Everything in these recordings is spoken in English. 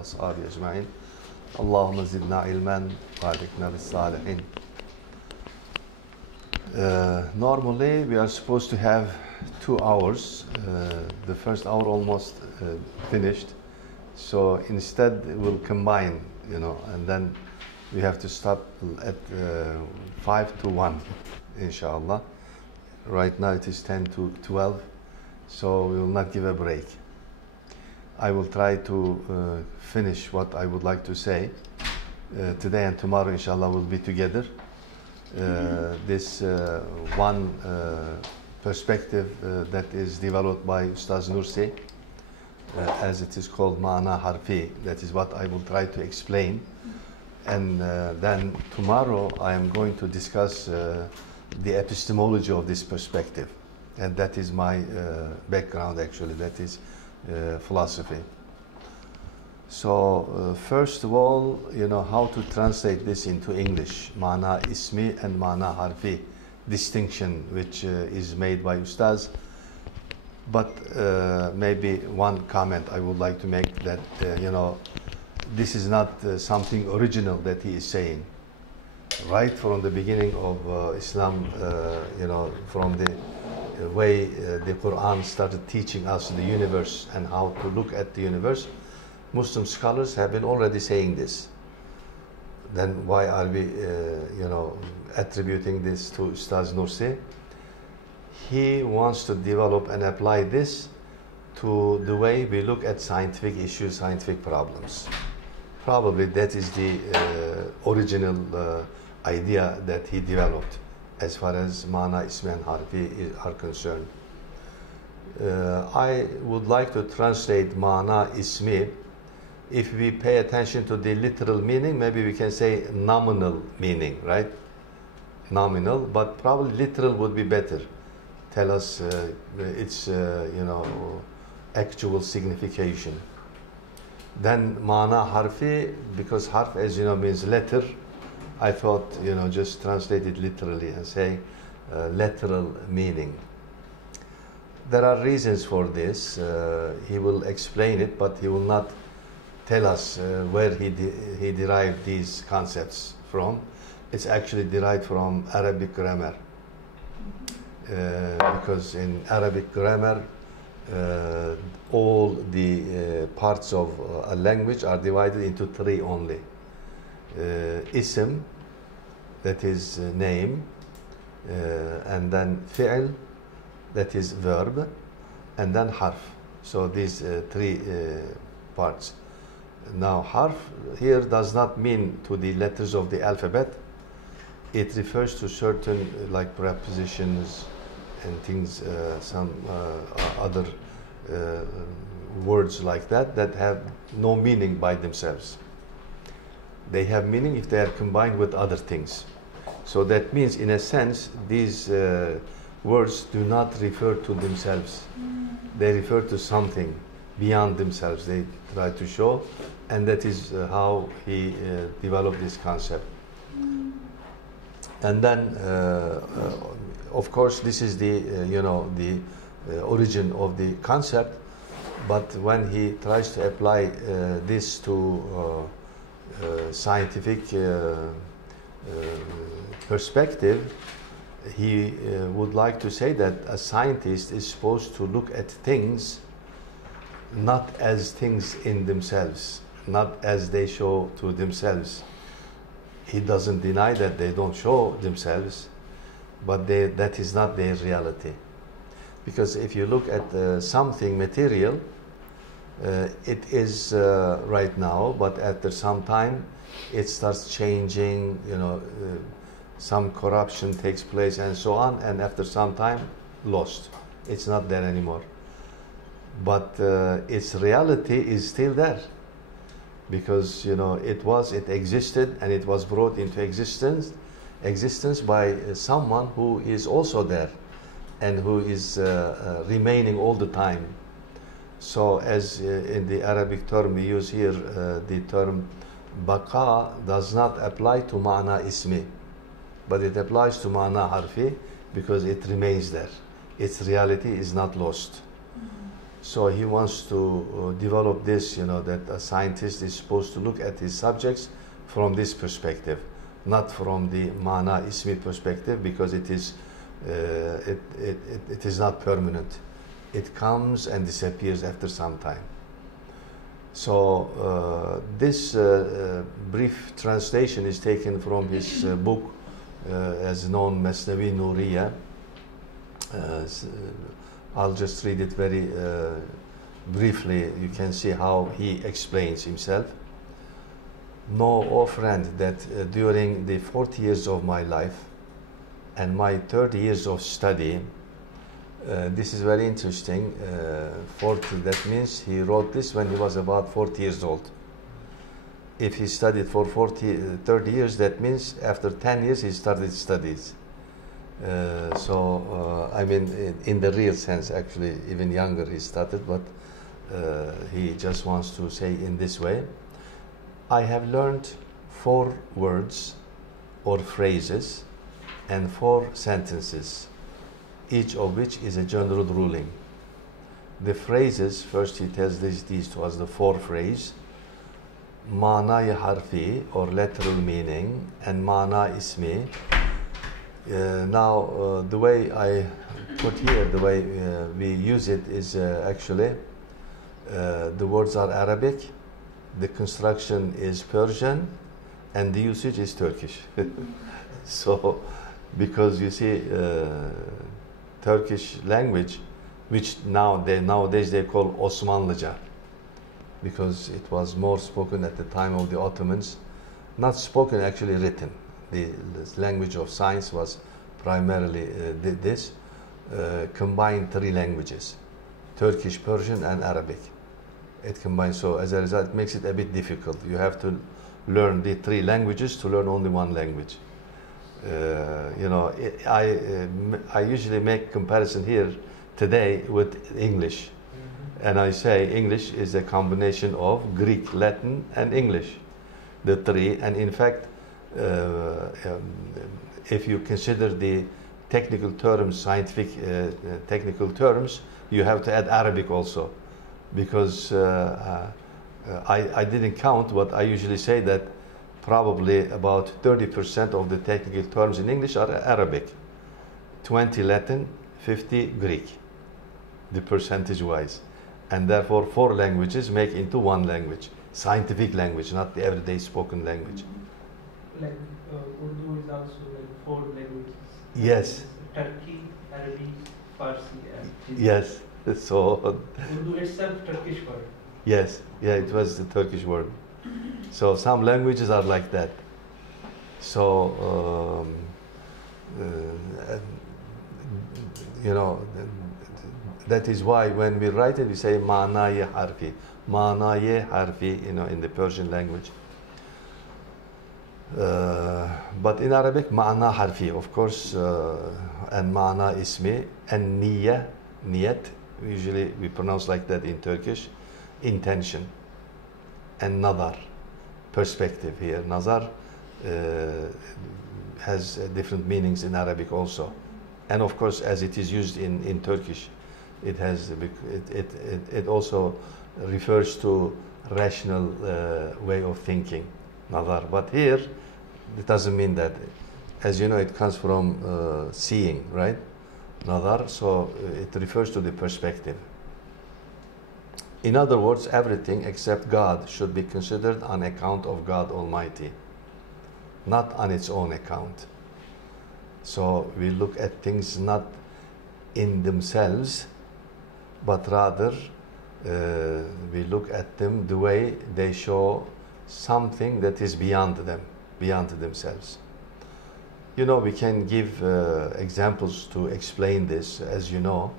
وأصحابه أجمعين اللهم زدنا علما وألحقنا بالصالحين. Normally we are supposed to have 2 hours. The first hour almost finished, so instead we'll combine, and then we have to stop at 5 to 1, inshallah. Right now it is 10 to 12, so we will not give a break. I will try to finish what I would like to say. Today and tomorrow, inshallah, we'll be together. This one perspective that is developed by Ustaz Nursi, as it is called Ma'na Harfi, that is what I will try to explain. And then tomorrow I am going to discuss the epistemology of this perspective. And that is my background, actually, that is philosophy. So first of all, how to translate this into English, Ma'na Ismi and Ma'na Harfi distinction, which is made by Ustaz. But maybe one comment I would like to make, that this is not something original that he is saying. Right from the beginning of Islam, from the way the Quran started teaching us the universe and how to look at the universe, Muslim scholars have been already saying this. Then why are we, attributing this to Ustaz Nursi? He wants to develop and apply this to the way we look at scientific issues, scientific problems. Probably that is the original idea that he developed as far as Ma'na Ismi and Harfi are concerned. I would like to translate Ma'na Ismi. If we pay attention to the literal meaning, maybe we can say nominal meaning, right? Nominal, but probably literal would be better. Tell us its, actual signification. Then Ma'na Harfi, because harf, as you know, means letter, I thought, just translate it literally and say literal meaning. There are reasons for this. He will explain it, but he will not tell us where he derived these concepts from. It's actually derived from Arabic grammar. Because in Arabic grammar, all the parts of a language are divided into 3 only. Ism, that is name, and then fi'l, that is verb, and then harf. So these 3 parts. Now harf here does not mean to the letters of the alphabet. It refers to certain like prepositions and things, some other words like that have no meaning by themselves. They have meaning if they are combined with other things. So that means, in a sense, these words do not refer to themselves. They refer to something beyond themselves. They try to show, and that is how he developed this concept. And then, of course, this is the the origin of the concept. But when he tries to apply this to scientific perspective, he would like to say that a scientist is supposed to look at things not as things in themselves, not as they show to themselves. He doesn't deny that they don't show themselves, but that is not their reality. Because if you look at something material, it is right now, but after some time it starts changing, some corruption takes place and so on, and after some time lost. It's not there anymore. But its reality is still there, because it existed, and it was brought into existence by someone who is also there and who is remaining all the time. So as in the Arabic term we use here, the term baqa does not apply to Ma'na Ismi, but it applies to Ma'na Harfi because it remains there. Its reality is not lost. So he wants to develop this, that a scientist is supposed to look at his subjects from this perspective, not from the mana ismi perspective, because it is not permanent. It comes and disappears after some time. So this brief translation is taken from his book as known Mesnevi Nuriya. I'll just read it very briefly. You can see how he explains himself. Know, O friend, that during the 40 years of my life and my 30 years of study, this is very interesting. 40, that means he wrote this when he was about 40 years old. If he studied for 30 years, that means after 10 years he started studies. I mean, in the real sense, actually, even younger he started, but he just wants to say in this way, I have learned 4 words or phrases and 4 sentences, each of which is a general ruling. The phrases, first he tells these to us, the 4 phrases, mana-i harfi or literal meaning and mana ismi. Now, the way I put here, the way we use it is actually the words are Arabic, the construction is Persian, and the usage is Turkish. So, because you see, Turkish language, which nowadays they call Osmanlıca, because it was more spoken at the time of the Ottomans, not spoken, actually written. The language of science was primarily this, combined 3 languages, Turkish, Persian, and Arabic. It combines, so as a result, it makes it a bit difficult. You have to learn the 3 languages to learn only one language. I usually make comparison here today with English. And I say English is a combination of Greek, Latin, and English, the 3. And in fact, if you consider the technical terms, scientific technical terms, you have to add Arabic also, because I didn't count, but I usually say that probably about 30% of the technical terms in English are Arabic, 20 Latin, 50 Greek, the percentage-wise. And therefore 4 languages make into 1 language, scientific language, not the everyday spoken language. Like Urdu is also like 4 languages. Yes. Turkey, Arabic, Farsi, and Hindi. Yes. So Urdu itself Turkish word. Yes. Yeah, it was the Turkish word. So some languages are like that. So that is why when we write it, we say mana-i harfi. Mana-i harfi, in the Persian language. But in Arabic, ma'na harfi, of course, and ma'na ismi, and niyat, usually we pronounce like that in Turkish, intention, and nazar, perspective here. Nazar has different meanings in Arabic also. And of course, as it is used in Turkish, it also refers to rational way of thinking, nazar. But here, it doesn't mean that. As you know, it comes from seeing, right? Nazar, so it refers to the perspective. In other words, everything except God should be considered on account of God Almighty, not on its own account. So we look at things not in themselves, but rather we look at them the way they show something that is beyond them, beyond themselves. We can give examples to explain this. As you know,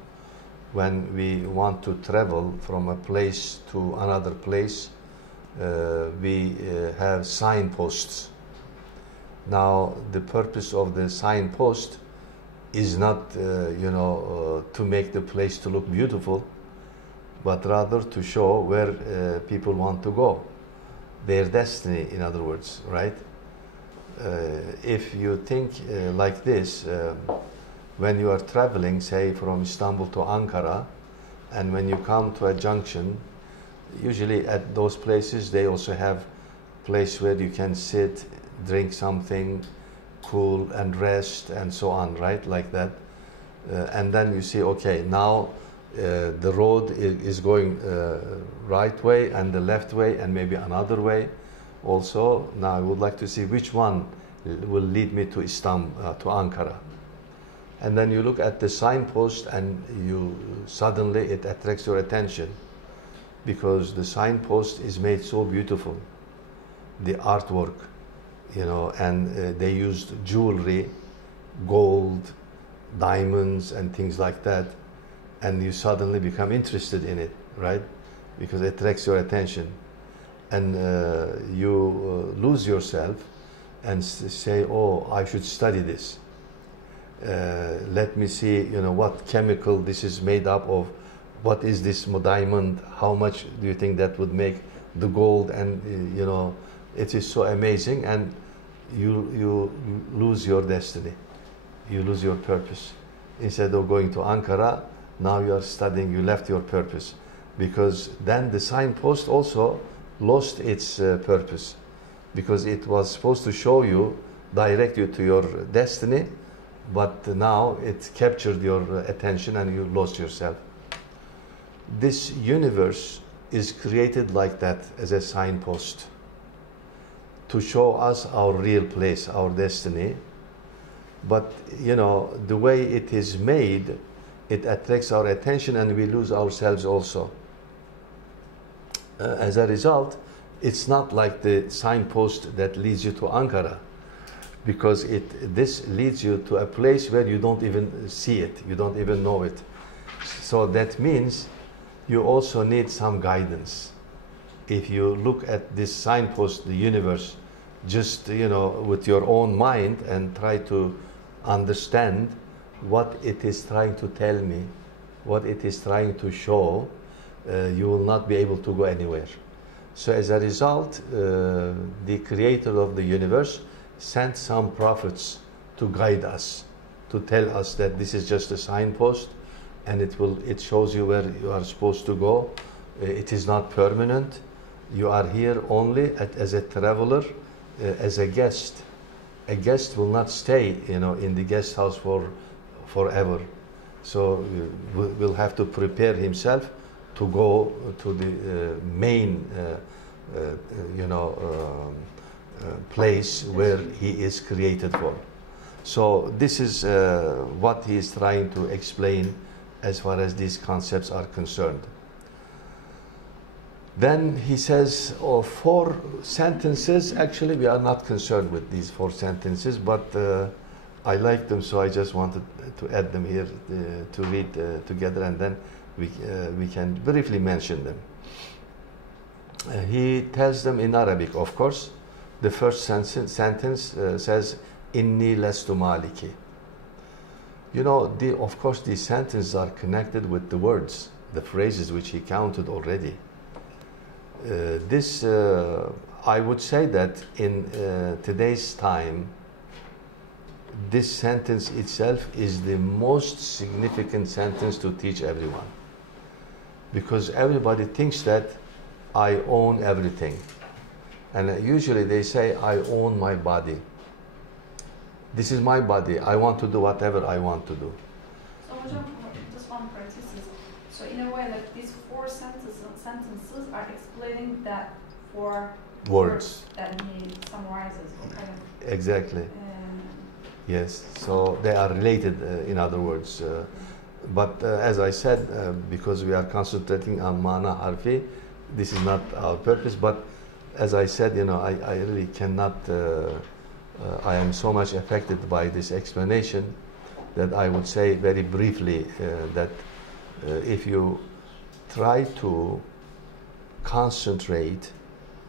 when we want to travel from a place to another place, we have signposts. Now, the purpose of the signpost is not, to make the place to look beautiful, but rather to show where people want to go, their destiny, in other words, right? If you think like this, when you are traveling, say from Istanbul to Ankara, And when you come to a junction, usually at those places they also have place where you can sit, drink something, cool and rest and so on, right? Like that. And then you see, okay, now the road is going right way and the left way and maybe another way also. Now I would like to see which one will lead me to Istanbul, to Ankara. And then you look at the signpost and you suddenly it attracts your attention because the signpost is made so beautiful, the artwork, you know, and they used jewelry, gold, diamonds and things like that, and you suddenly become interested in it, right? Because it attracts your attention, and you lose yourself and say, oh, I should study this. Let me see, you know, what chemical this is made up of, what is this diamond, how much do you think that would make the gold, and you know, it is so amazing, and you lose your destiny, you lose your purpose. Instead of going to Ankara, now you are studying, you left your purpose, because then the signpost also lost its purpose, because it was supposed to show you, direct you to your destiny, but now it captured your attention and you lost yourself. This universe is created like that, as a signpost, to show us our real place, our destiny. But you know, the way it is made, it attracts our attention and we lose ourselves also. As a result, it's not like the signpost that leads you to Ankara, because this leads you to a place where you don't even see it, you don't even know it. So that means you also need some guidance. If you look at this signpost, the universe, just, you know, with your own mind and try to understand what it is trying to tell me, what it is trying to show, you will not be able to go anywhere. So as a result, the creator of the universe sent some prophets to guide us, to tell us that this is just a signpost and it shows you where you are supposed to go. It is not permanent. You are here only as a traveler, as a guest. A guest will not stay, you know, in the guest house forever. So will have to prepare himself to go to the main, place where he is created for. So this is what he is trying to explain as far as these concepts are concerned. Then he says, 4 sentences. Actually, we are not concerned with these 4 sentences, but I like them, so I just wanted to add them here to read together, and then we can briefly mention them. He tells them in Arabic, of course. The first sentence says, "Inni lestu maliki." You know, of course, these sentences are connected with the words, the phrases which he counted already. I would say that in today's time, this sentence itself is the most significant sentence to teach everyone. Because everybody thinks that I own everything. And usually they say, I own my body. This is my body. I want to do whatever I want to do. So, just one parenthesis. So, in a way, like these 4 sentences are explaining that 4 words that he summarizes. Kind of, exactly. Yes. So they are related, in other words. But as I said, because we are concentrating on mana harfi, this is not our purpose. But as I said, you know, I really cannot. I am so much affected by this explanation that I would say very briefly that if you try to concentrate,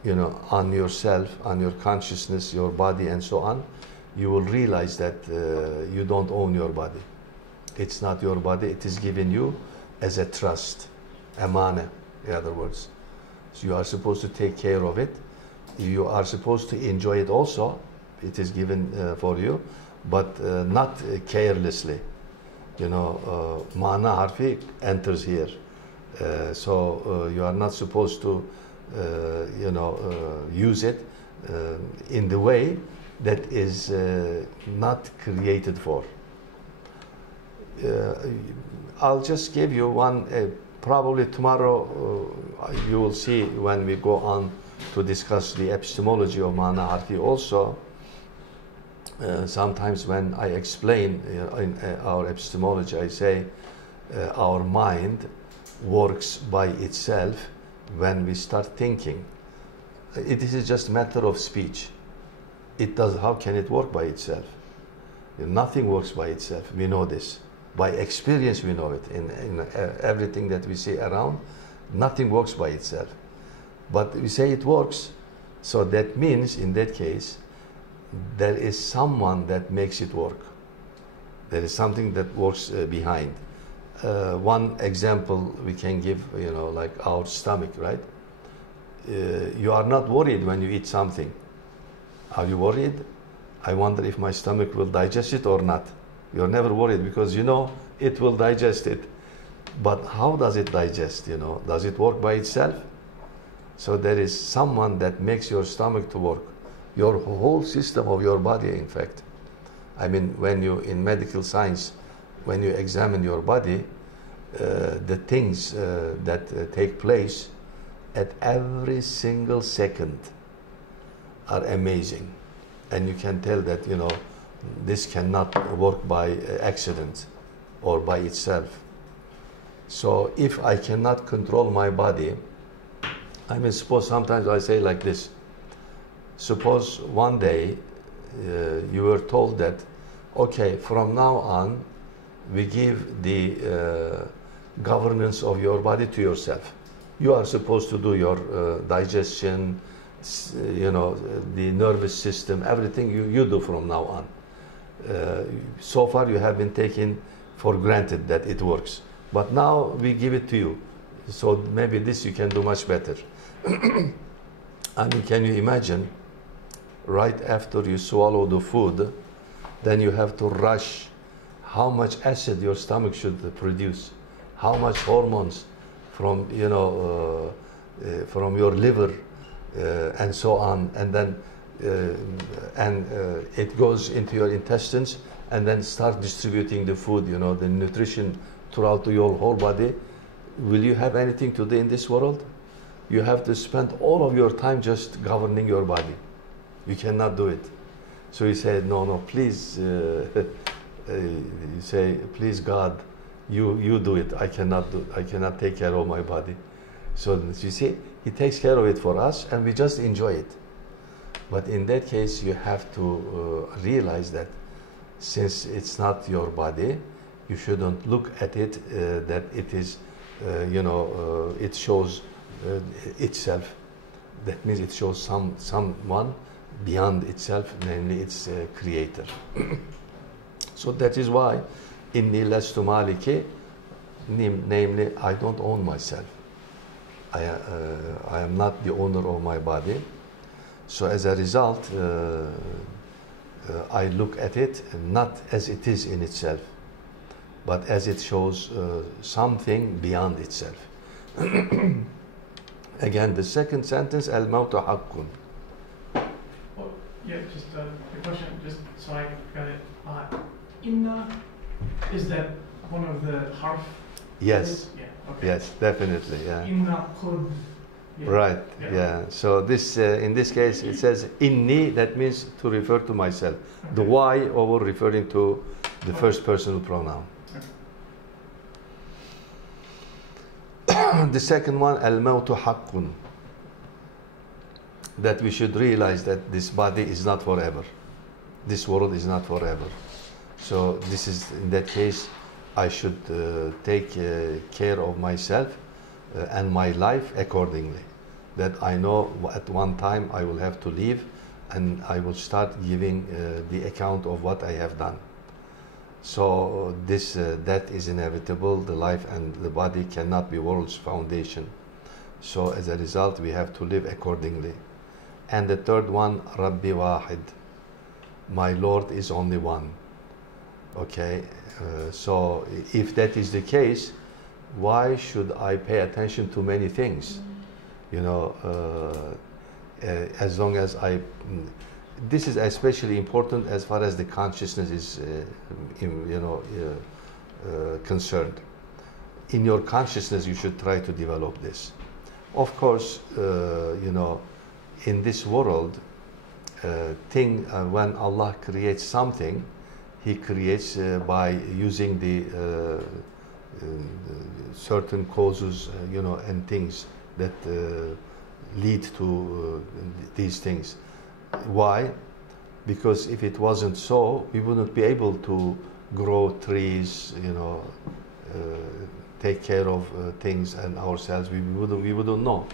you know, on yourself, on your consciousness, your body, and so on, you will realize that you don't own your body. It's not your body. It is given you as a trust, amana, in other words. So you are supposed to take care of it. You are supposed to enjoy it also. It is given for you, but not carelessly. You know, mana harfi enters here. So you are not supposed to, use it in the way that is not created for. I'll just give you one, probably tomorrow you will see when we go on to discuss the epistemology of Mana Harfi also. Sometimes when I explain in our epistemology, I say our mind works by itself when we start thinking. It is just a matter of speech. It does. How can it work by itself? Nothing works by itself. We know this. By experience we know it. In everything that we see around, nothing works by itself. But we say it works, so that means in that case, there is someone that makes it work. There is something that works behind. One example we can give, like our stomach, right? You are not worried when you eat something. Are you worried? I wonder if my stomach will digest it or not. You're never worried because you know it will digest it. But how does it digest? Does it work by itself? So there is someone that makes your stomach to work. Your whole system of your body, in fact. I mean, when you, in medical science, when you examine your body, the things that take place at every single second are amazing. And you can tell that, this cannot work by accident or by itself. So if I cannot control my body, I mean, suppose sometimes I say like this. Suppose one day you were told that, okay, from now on, we give the governance of your body to yourself. You are supposed to do your digestion, the nervous system, everything you do from now on. So far you have been taken for granted that it works. But now we give it to you. So maybe this you can do much better. I mean, can you imagine, right after you swallow the food, then you have to rush how much acid your stomach should produce, how much hormones from, from your liver, and so on, and then it goes into your intestines and then start distributing the food, the nutrition throughout your whole body. Will you have anything to do in this world? You have to spend all of your time just governing your body. You cannot do it. So he said, no, please, you say, please God, you do it. I cannot take care of my body. So you see, he takes care of it for us and we just enjoy it. But in that case, you have to realize that since it's not your body, you shouldn't look at it that it is, it shows itself. That means it shows someone beyond itself, namely its creator. So that is why, inni lastu maliki, namely I don't own myself. I am not the owner of my body. So as a result, I look at it not as it is in itself, but as it shows something beyond itself. Again, the second sentence, al-mawtu haqqun. Oh, yeah, just the question, just so I got it. Inna, is that one of the harf? Yes. Yeah, okay. Yes, definitely. Yeah. Inna qud. Yeah. Right. Yeah. So this, in this case, it says inni. That means to refer to myself. Okay. The Y over referring to the first personal pronoun. The second one, al-mawtu haqqun. That we should realize that this body is not forever. This world is not forever. So this is, in that case, I should take care of myself and my life accordingly. That I know at one time I will have to leave and I will start giving the account of what I have done. So this death is inevitable. The life and the body cannot be world's foundation. So as a result, we have to live accordingly. And the third one, Rabbi Wahid. My Lord is only one. Okay, so if that is the case, why should I pay attention to many things? You know, as long as this is especially important as far as the consciousness is, concerned. In your consciousness, you should try to develop this. Of course, in this world, when Allah creates something, He creates by using the certain causes, and things that lead to these things. Why? Because if it wasn't so, we wouldn't be able to grow trees, take care of things and ourselves. We wouldn't know.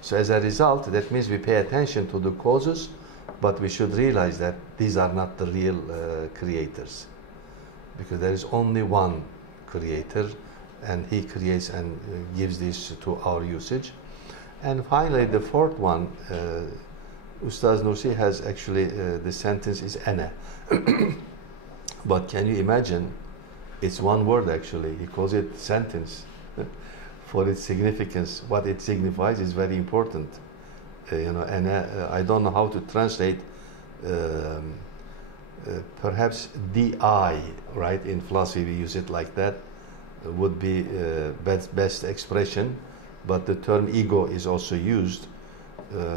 So as a result, that means we pay attention to the causes, but we should realize that these are not the real creators, because there is only one creator, and He creates and gives this to our usage. And finally, the fourth one, Ustaz Nursi has actually, the sentence is ana. But can you imagine, it's one word actually, he calls it sentence. For its significance, what it signifies is very important. And I don't know how to translate, perhaps the I, right? In philosophy we use it like that, would be best expression, but the term ego is also used.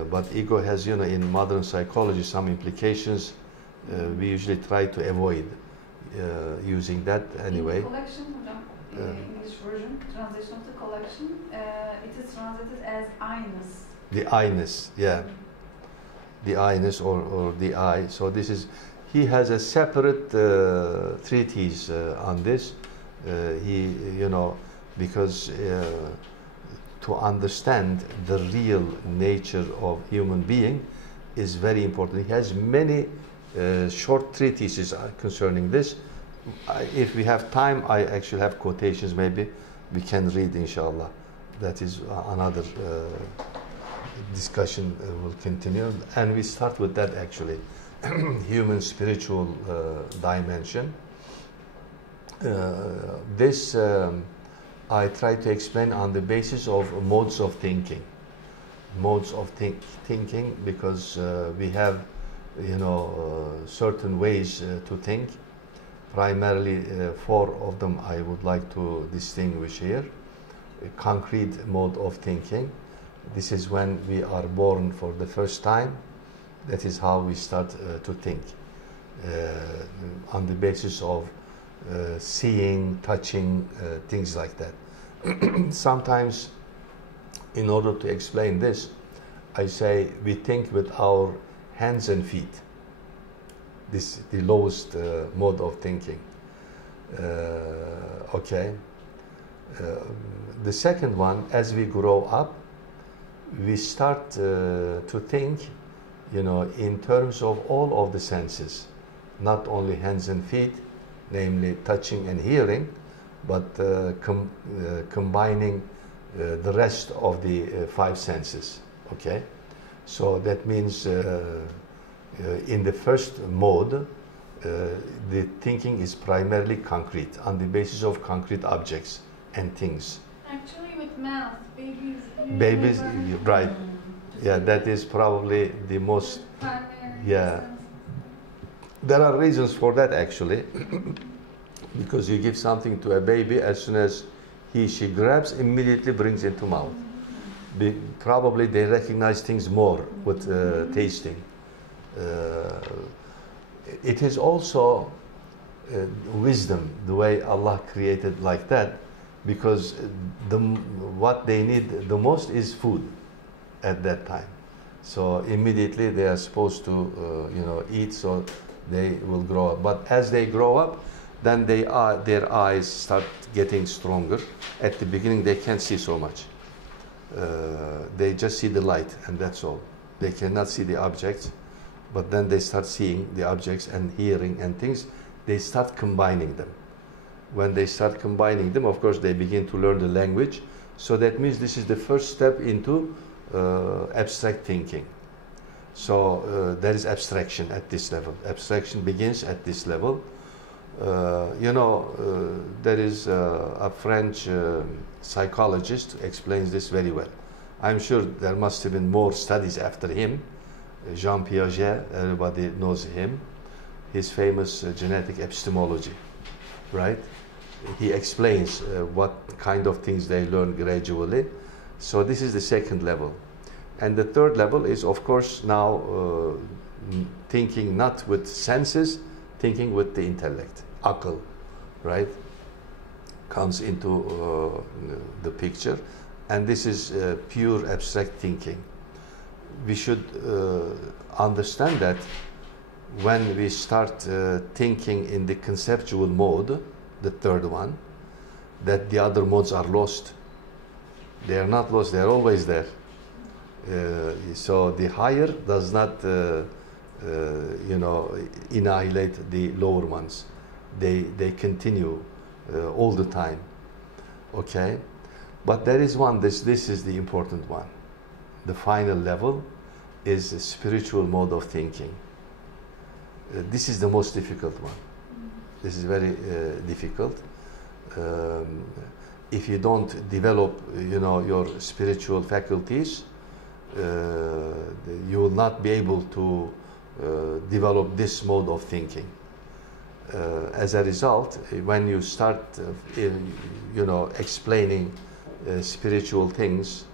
But ego has, in modern psychology, some implications. We usually try to avoid using that anyway. In the collection, in the English version, translation of the collection, it is translated as I-ness. The I-ness, yeah. The I-ness or the I. So this is, he has a separate treatise on this. Because to understand the real nature of human being is very important. He has many short treatises concerning this. If we have time, I actually have quotations, maybe we can read, inshallah. That is another discussion will continue. And we start with that actually, human spiritual dimension. This I try to explain on the basis of modes of thinking. Modes of thinking, because we have, certain ways to think. Primarily, 4 of them I would like to distinguish here. A concrete mode of thinking. This is when we are born for the first time. That is how we start to think. On the basis of seeing, touching, things like that. Sometimes, in order to explain this, I say we think with our hands and feet. This is the lowest mode of thinking. Okay. The second one, as we grow up, we start to think, in terms of all of the senses, not only hands and feet, namely touching and hearing, but combining the rest of the 5 senses. Okay, so that means in the first mode, the thinking is primarily concrete, on the basis of concrete objects and things. Actually, with math, babies, right? Yeah, that is probably the most. Yeah. There are reasons for that actually, because you give something to a baby, as soon as she grabs, immediately brings into mouth. Probably they recognize things more with tasting. It is also wisdom, the way Allah created like that, because what they need the most is food at that time. So immediately they are supposed to eat, so they will grow up. But as they grow up, then their eyes start getting stronger. At the beginning they can't see so much. They just see the light, and that's all. They cannot see the objects, but then they start seeing the objects and hearing and things. They start combining them. When they start combining them, of course they begin to learn the language. So that means this is the first step into abstract thinking. So there is abstraction at this level. Abstraction begins at this level. There is a French psychologist who explains this very well. I'm sure there must have been more studies after him. Jean Piaget, everybody knows him. His famous genetic epistemology, right? He explains what kind of things they learn gradually. So this is the second level. And the third level is, of course, now thinking not with senses, thinking with the intellect, akıl, right? Comes into the picture. And this is pure abstract thinking. We should understand that when we start thinking in the conceptual mode, the third one, that the other modes are lost. They are not lost, they are always there. So the higher does not, annihilate the lower ones. They continue all the time. Okay? But there is one, this is the important one. The final level is a spiritual mode of thinking. This is the most difficult one. This is very difficult. If you don't develop, your spiritual faculties, you will not be able to develop this mode of thinking. As a result, when you start, explaining spiritual things,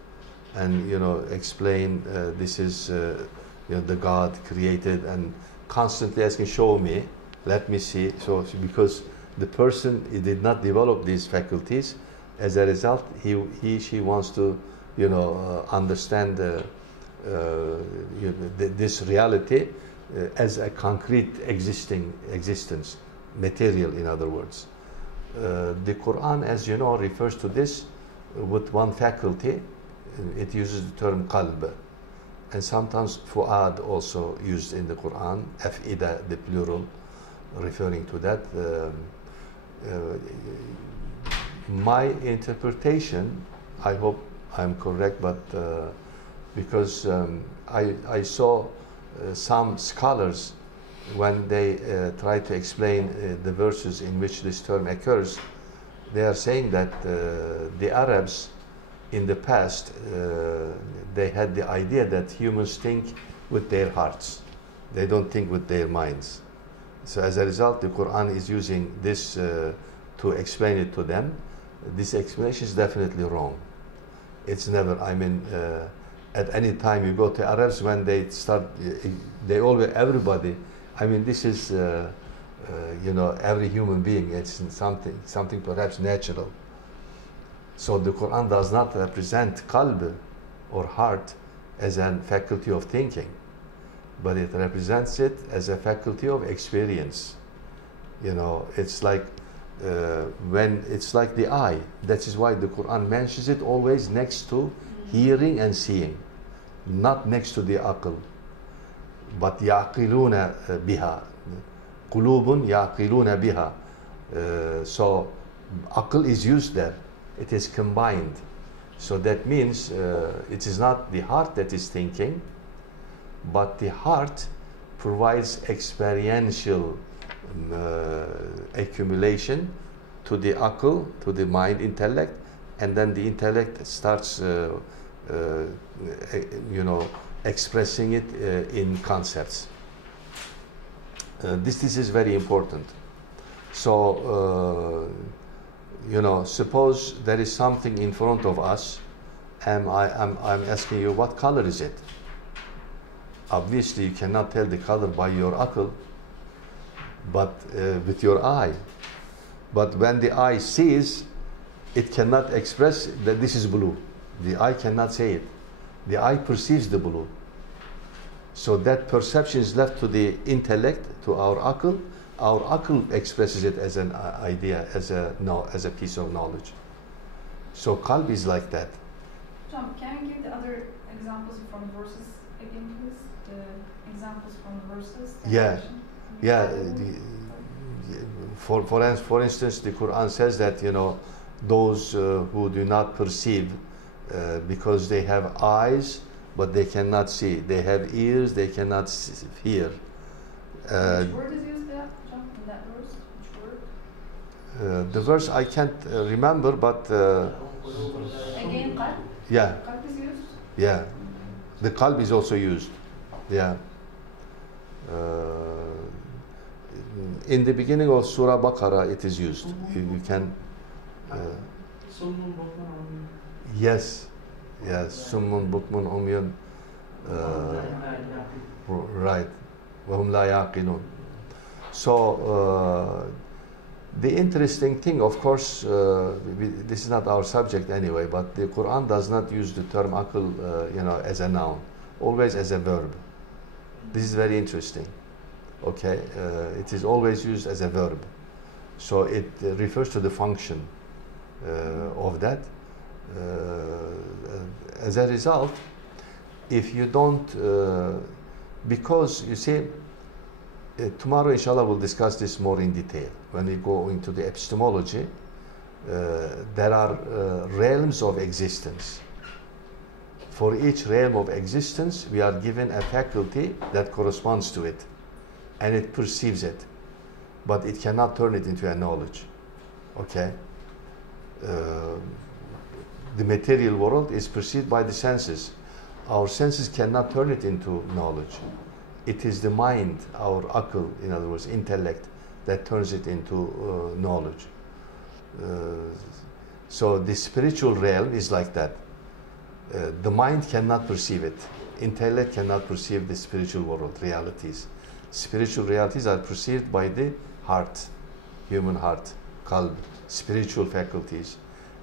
and explain this is the God created, and constantly asking, show me, let me see. So because the person did not develop these faculties, as a result, she wants to understand this reality as a concrete existence, material, in other words. The Quran, as you know, refers to this with one faculty. It uses the term qalb, and sometimes fu'ad also used in the Quran, af'ida, the plural, referring to that. My interpretation, I hope I'm correct, but because I saw some scholars, when they try to explain the verses in which this term occurs, they are saying that the Arabs in the past, they had the idea that humans think with their hearts. They don't think with their minds. So as a result, the Quran is using this to explain it to them. This explanation is definitely wrong. It's never, at any time you go to Arabs, when they start, they always, everybody, this is, every human being, it's something perhaps natural. So the Quran does not represent qalb or heart as a faculty of thinking, but it represents it as a faculty of experience. It's like it's like the eye. That is why the Quran mentions it always next to hearing and seeing, not next to the aql. But yaqiluna biha, qulubun yaqiluna biha. So aql is used there. It is combined. So that means it is not the heart that is thinking, but the heart provides experiential accumulation to the aql, to the mind, intellect, and then the intellect starts expressing it in concepts. This is very important. So suppose there is something in front of us, and I'm asking you, what color is it? Obviously you cannot tell the color by your aql, but with your eye. But when the eye sees, it cannot express that this is blue. The eye cannot say it. The eye perceives the blue. So that perception is left to the intellect, to our aql. Our aql expresses it as an idea, as a piece of knowledge. So qalb is like that. John, can you give the other examples from verses again, please? The examples from the verses. Yeah. For instance, the Quran says that those who do not perceive because they have eyes but they cannot see. They have ears, they cannot hear. Which word is used there, John, in that verse? Which word? The verse I can't remember, but Again, qalb? yeah, Qalb is used? yeah. The qalb is also used. Yeah. In the beginning of Surah Baqarah, it is used. You can. Yes, yes. Summun bukmun umyun. Right. وَهُمْ لَا يَعْقِلُونَ. So the interesting thing, of course, this is not our subject anyway, but the Quran does not use the term aql, as a noun, always as a verb. This is very interesting. Okay, it is always used as a verb, so it refers to the function of that. As a result, if you don't, because you see, tomorrow inshallah we'll discuss this more in detail when we go into the epistemology. There are realms of existence. For each realm of existence, we are given a faculty that corresponds to it, and it perceives it, but it cannot turn it into a knowledge. Okay? The material world is perceived by the senses. Our senses cannot turn it into knowledge. It is the mind, our aql, in other words, intellect, that turns it into knowledge. So the spiritual realm is like that. The mind cannot perceive it. Intellect cannot perceive the spiritual world realities. Spiritual realities are perceived by the heart, human heart, qalb, spiritual faculties.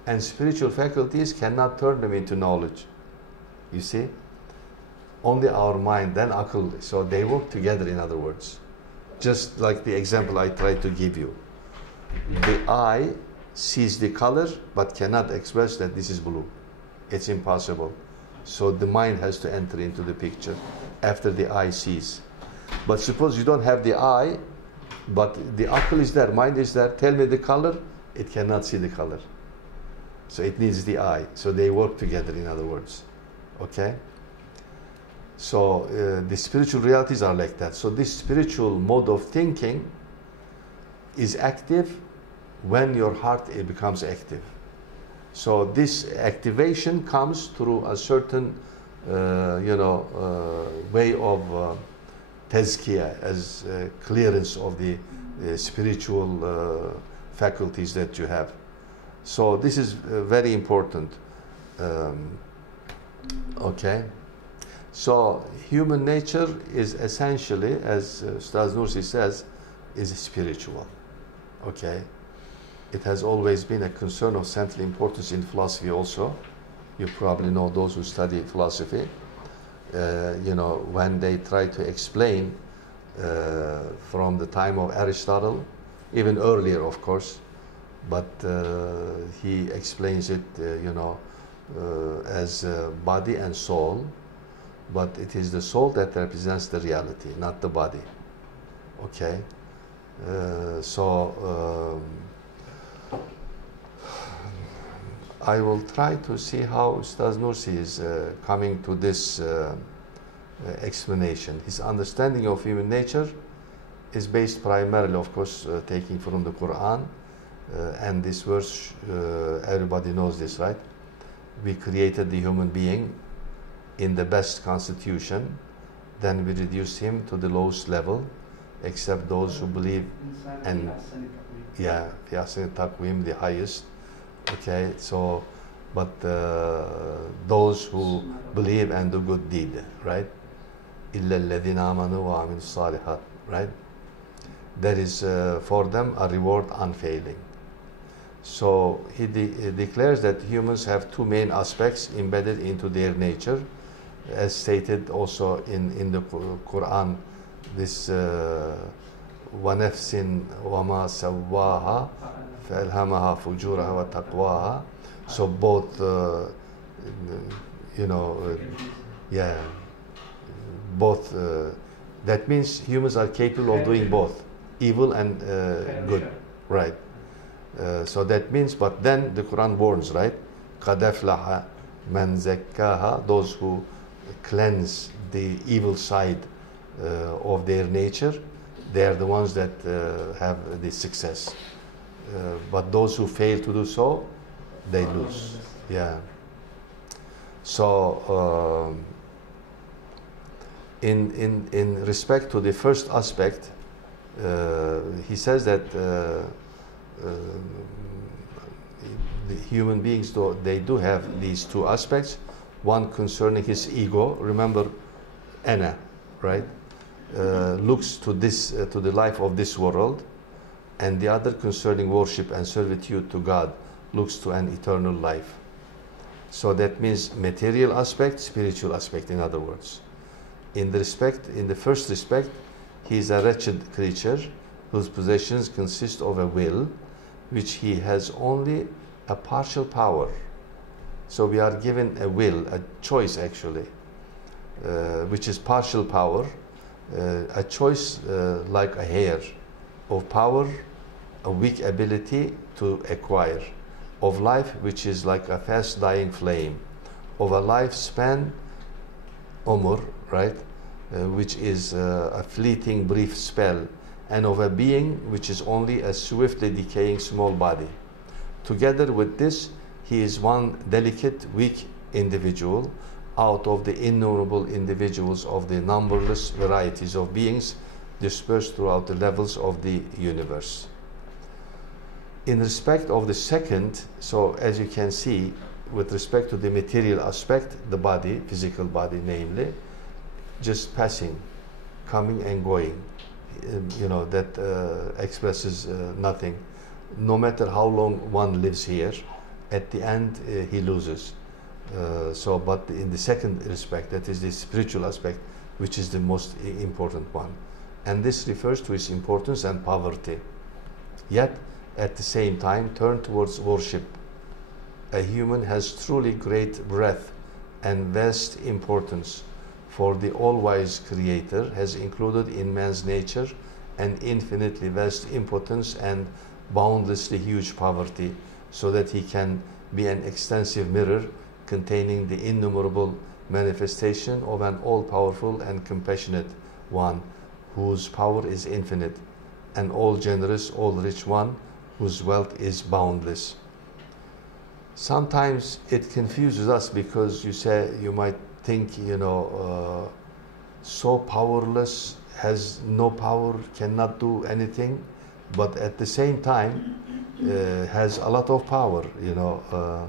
And spiritual faculties cannot turn them into knowledge. You see? Only our mind, then aql. So they work together, in other words. Just like the example I tried to give you. The eye sees the color, but cannot express that this is blue. It's impossible. So the mind has to enter into the picture after the eye sees. But suppose you don't have the eye, but the aql is there, mind is there, tell me the color, it cannot see the color. So it needs the eye. So they work together, in other words. Okay? So the spiritual realities are like that. So this spiritual mode of thinking is active when your heart becomes active. So this activation comes through a certain, way of tazkiyah, as clearance of the spiritual faculties that you have. So this is very important. Okay. So human nature is essentially, as Ustaz Nursi says, is spiritual. Okay. It has always been a concern of central importance in philosophy also. You probably know those who study philosophy. When they try to explain from the time of Aristotle, even earlier of course, but he explains it, as body and soul, but it is the soul that represents the reality, not the body. Okay? I will try to see how Ustaz Nursi is coming to this explanation. His understanding of human nature is based primarily, of course, taking from the Quran. And this verse, everybody knows this, right? We created the human being in the best constitution, then we reduced him to the lowest level, except those who believe, and yeah, taqwim, the highest. Okay, so, but those who believe and do good deed, right? إِلَّا الَّذِينَ آمَنُوا وَعَمِلُوا الصَّالِحَاتِ, right? There is for them a reward unfailing. So he declares that humans have two main aspects embedded into their nature, as stated also in the Quran. This وَنَفْسٍ وَمَا سَوَّاهَا فَأَلْهَمَهَا فُجُورَهَا وَتَقْوَاهَا. So both, both. That means humans are capable of doing both, evil and good, right? So that means, but then the Quran warns, right? قَدْ أَفْلَحَ مَنْ زَكَّاهَا. Those who cleanse the evil side of their nature, they are the ones that have the success. but those who fail to do so, they lose. Yeah. So in respect to the first aspect, he says that the human beings, they do have these two aspects. One concerning his ego. Remember, Ana, right? Looks to this to the life of this world, and the other concerning worship and servitude to God, looks to an eternal life. So that means material aspect, spiritual aspect, in other words. In the first respect, he is a wretched creature whose possessions consist of a will, which he has only a partial power. So we are given a will, a choice actually, which is partial power, a choice like a hair of power, a weak ability to acquire, of life which is like a fast dying flame, of a lifespan, umr, right, which is a fleeting brief spell, and of a being which is only a swiftly decaying small body. Together with this, he is one delicate, weak individual out of the innumerable individuals of the numberless varieties of beings dispersed throughout the levels of the universe. In respect of the second, so as you can see, with respect to the material aspect, the body, physical body namely, just passing, coming and going, you know, that expresses nothing. No matter how long one lives here, at the end he loses. But in the second respect, that is the spiritual aspect, which is the most important one. And this refers to its importance and poverty. Yet, at the same time, turn towards worship. A human has truly great breadth and vast importance, for the all-wise Creator has included in man's nature an infinitely vast impotence and boundlessly huge poverty, so that he can be an extensive mirror containing the innumerable manifestation of an all-powerful and compassionate one, whose power is infinite, an all-generous, all-rich one, whose wealth is boundless. Sometimes it confuses us because you might think, you know, so powerless, has no power, cannot do anything, but at the same time has a lot of power, you know.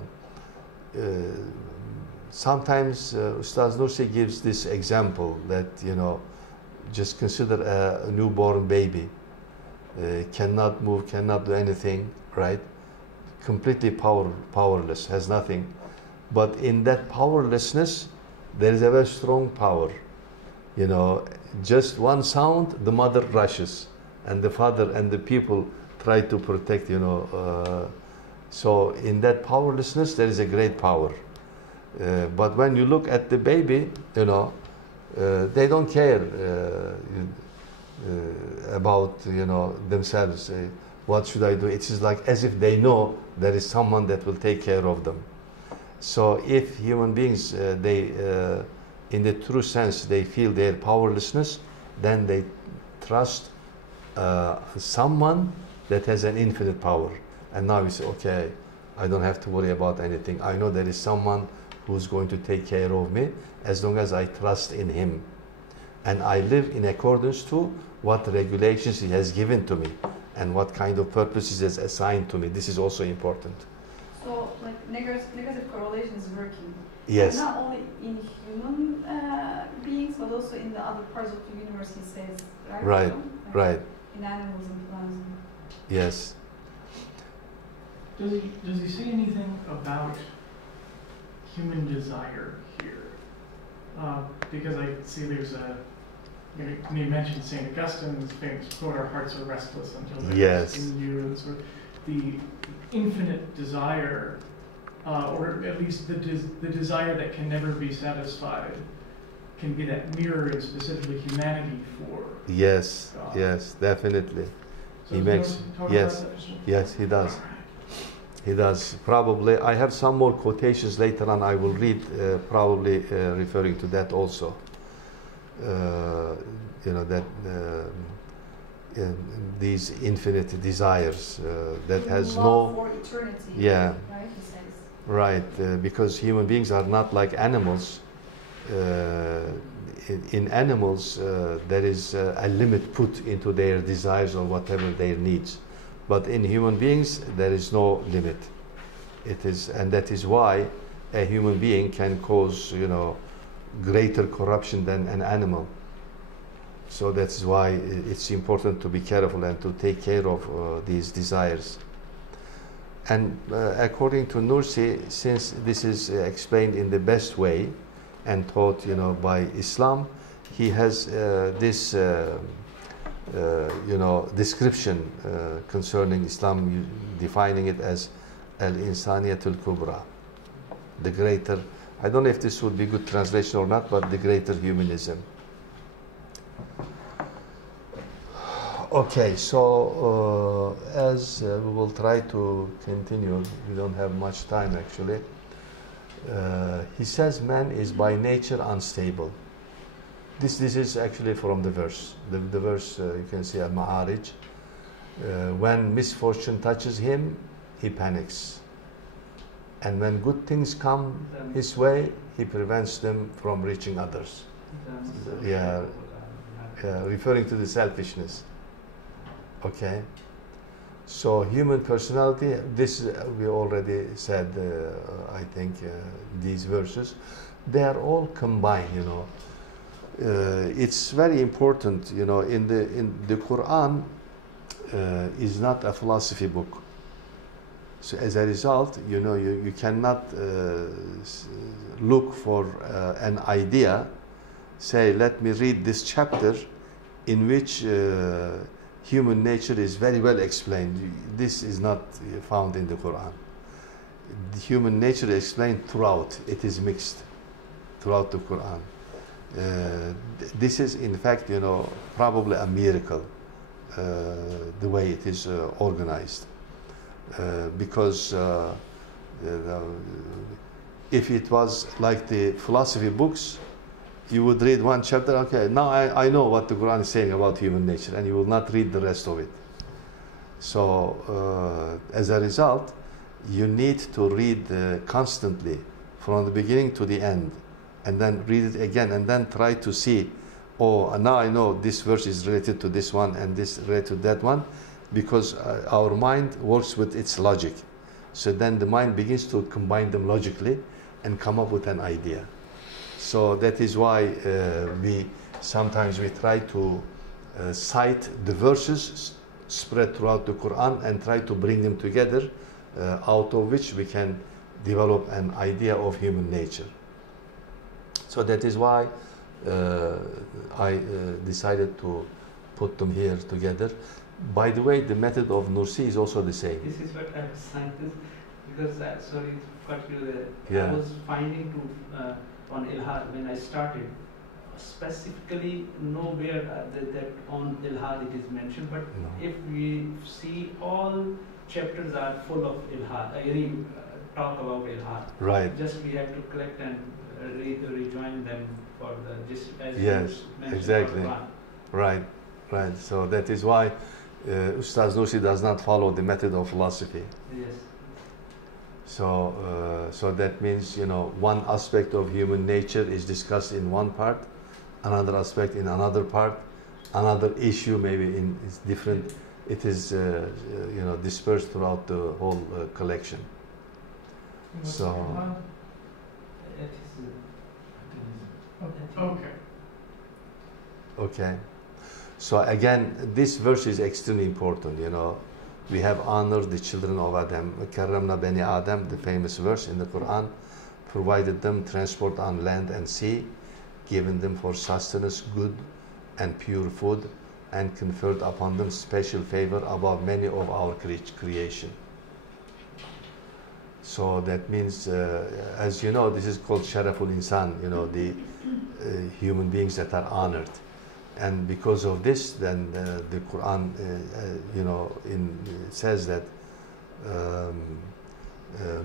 Sometimes Ustaz Nursi gives this example that, you know, just consider a newborn baby, cannot move, cannot do anything, right? Completely powerless, has nothing. But in that powerlessness, there is a very strong power. You know, just one sound, the mother rushes, and the father and the people try to protect, you know. So in that powerlessness, there is a great power. But when you look at the baby, you know, they don't care about, you know, themselves. What should I do? It is like as if they know there is someone that will take care of them. So if human beings, in the true sense, they feel their powerlessness, then they trust someone that has an infinite power. And now you say, okay, I don't have to worry about anything. I know there is someone who's going to take care of me as long as I trust in him. And I live in accordance to what regulations he has given to me and what kind of purposes he has assigned to me. This is also important. So, like, negative correlation is working. Yes. Not only in human beings, but also in the other parts of the universe, he says, right? Right, So, like, right. In animals and plants. Yes. Does he say anything about human desire here? Because I see there's a, you mentioned St. Augustine's famous quote, "Our hearts are restless until they're Yes. in you," and sort of the infinite desire, or at least the desire that can never be satisfied, can be that mirror in specifically humanity for Yes, God. yes, definitely. So He does makes, Moses talk yes, about that as well? yes, he does. All right. He does. Probably, I have some more quotations later on I will read, probably referring to that also. You know, that these infinite desires that has love no, for eternity. yeah, Right, he says. right, because human beings are not like animals. In animals, there is a limit put into their desires or whatever their needs, but in human beings there is no limit. It is, and that is why a human being can cause, you know, greater corruption than an animal. So that's why it's important to be careful and to take care of these desires. And according to Nursi, since this is explained in the best way and taught, you know, by Islam, he has this, you know, description concerning Islam, defining it as al-insaniyatul kubra, the greater. I don't know if this would be good translation or not, but the greater humanism. Okay, so as we will try to continue, we don't have much time actually. He says man is by nature unstable. This is actually from the verse. The verse you can see Al-Ma'arij. When misfortune touches him, he panics. And when good things come his way, he prevents them from reaching others. Yeah, referring to the selfishness. Okay, so human personality, this we already said, I think, these verses, they are all combined, you know. It's very important, you know, in the Quran is not a philosophy book. So as a result, you know, you cannot look for an idea, say, let me read this chapter in which human nature is very well explained. This is not found in the Quran. The human nature is explained throughout. It is mixed throughout the Quran. This is, in fact, you know, probably a miracle, the way it is organized. Because if it was like the philosophy books, you would read one chapter, okay, now I know what the Quran is saying about human nature, and you will not read the rest of it. So as a result, you need to read constantly from the beginning to the end, and then read it again, and then try to see, oh, now I know this verse is related to this one and this related to that one, because our mind works with its logic. So then the mind begins to combine them logically and come up with an idea. So that is why we sometimes try to cite the verses spread throughout the Quran and try to bring them together, out of which we can develop an idea of human nature. So that is why I decided to put them here together. By the way, the method of Nursi is also the same. This is what I was saying, because sorry to cut you there. Yeah. I was finding to on Ilhad when I started, specifically nowhere that on Ilhad it is mentioned, but No. if we see all chapters are full of Ilhad, talk about Ilhad. Right. Just we have to collect and rejoin them for the just as Yes, you mentioned exactly. for Quran. Right, right. So that is why Ustaz Nursi does not follow the method of philosophy. Yes. So, so that means, you know, one aspect of human nature is discussed in one part, another aspect in another part, another issue maybe in is different. It is, you know, dispersed throughout the whole collection. What's So- the Quran? Okay. Okay. So again, this verse is extremely important, you know. We have honored the children of Adam. Karramna Bani Adam, the famous verse in the Quran, provided them transport on land and sea, given them for sustenance good and pure food, and conferred upon them special favor above many of our creation. So that means, as you know, this is called Sharaful Insan, you know, the human beings that are honored. And because of this, then the Quran, you know, says that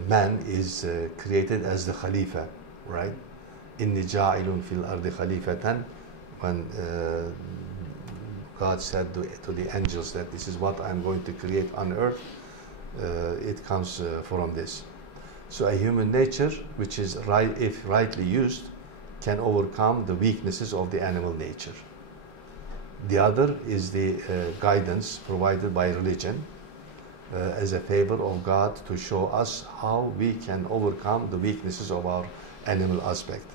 man is created as the Khalifa, right? Inni ja'ilun fil ardi khalifatan. When God said to the angels that this is what I'm going to create on earth, it comes from this. So a human nature, which is right, if rightly used, can overcome the weaknesses of the animal nature. The other is the guidance provided by religion as a favor of God to show us how we can overcome the weaknesses of our animal aspect.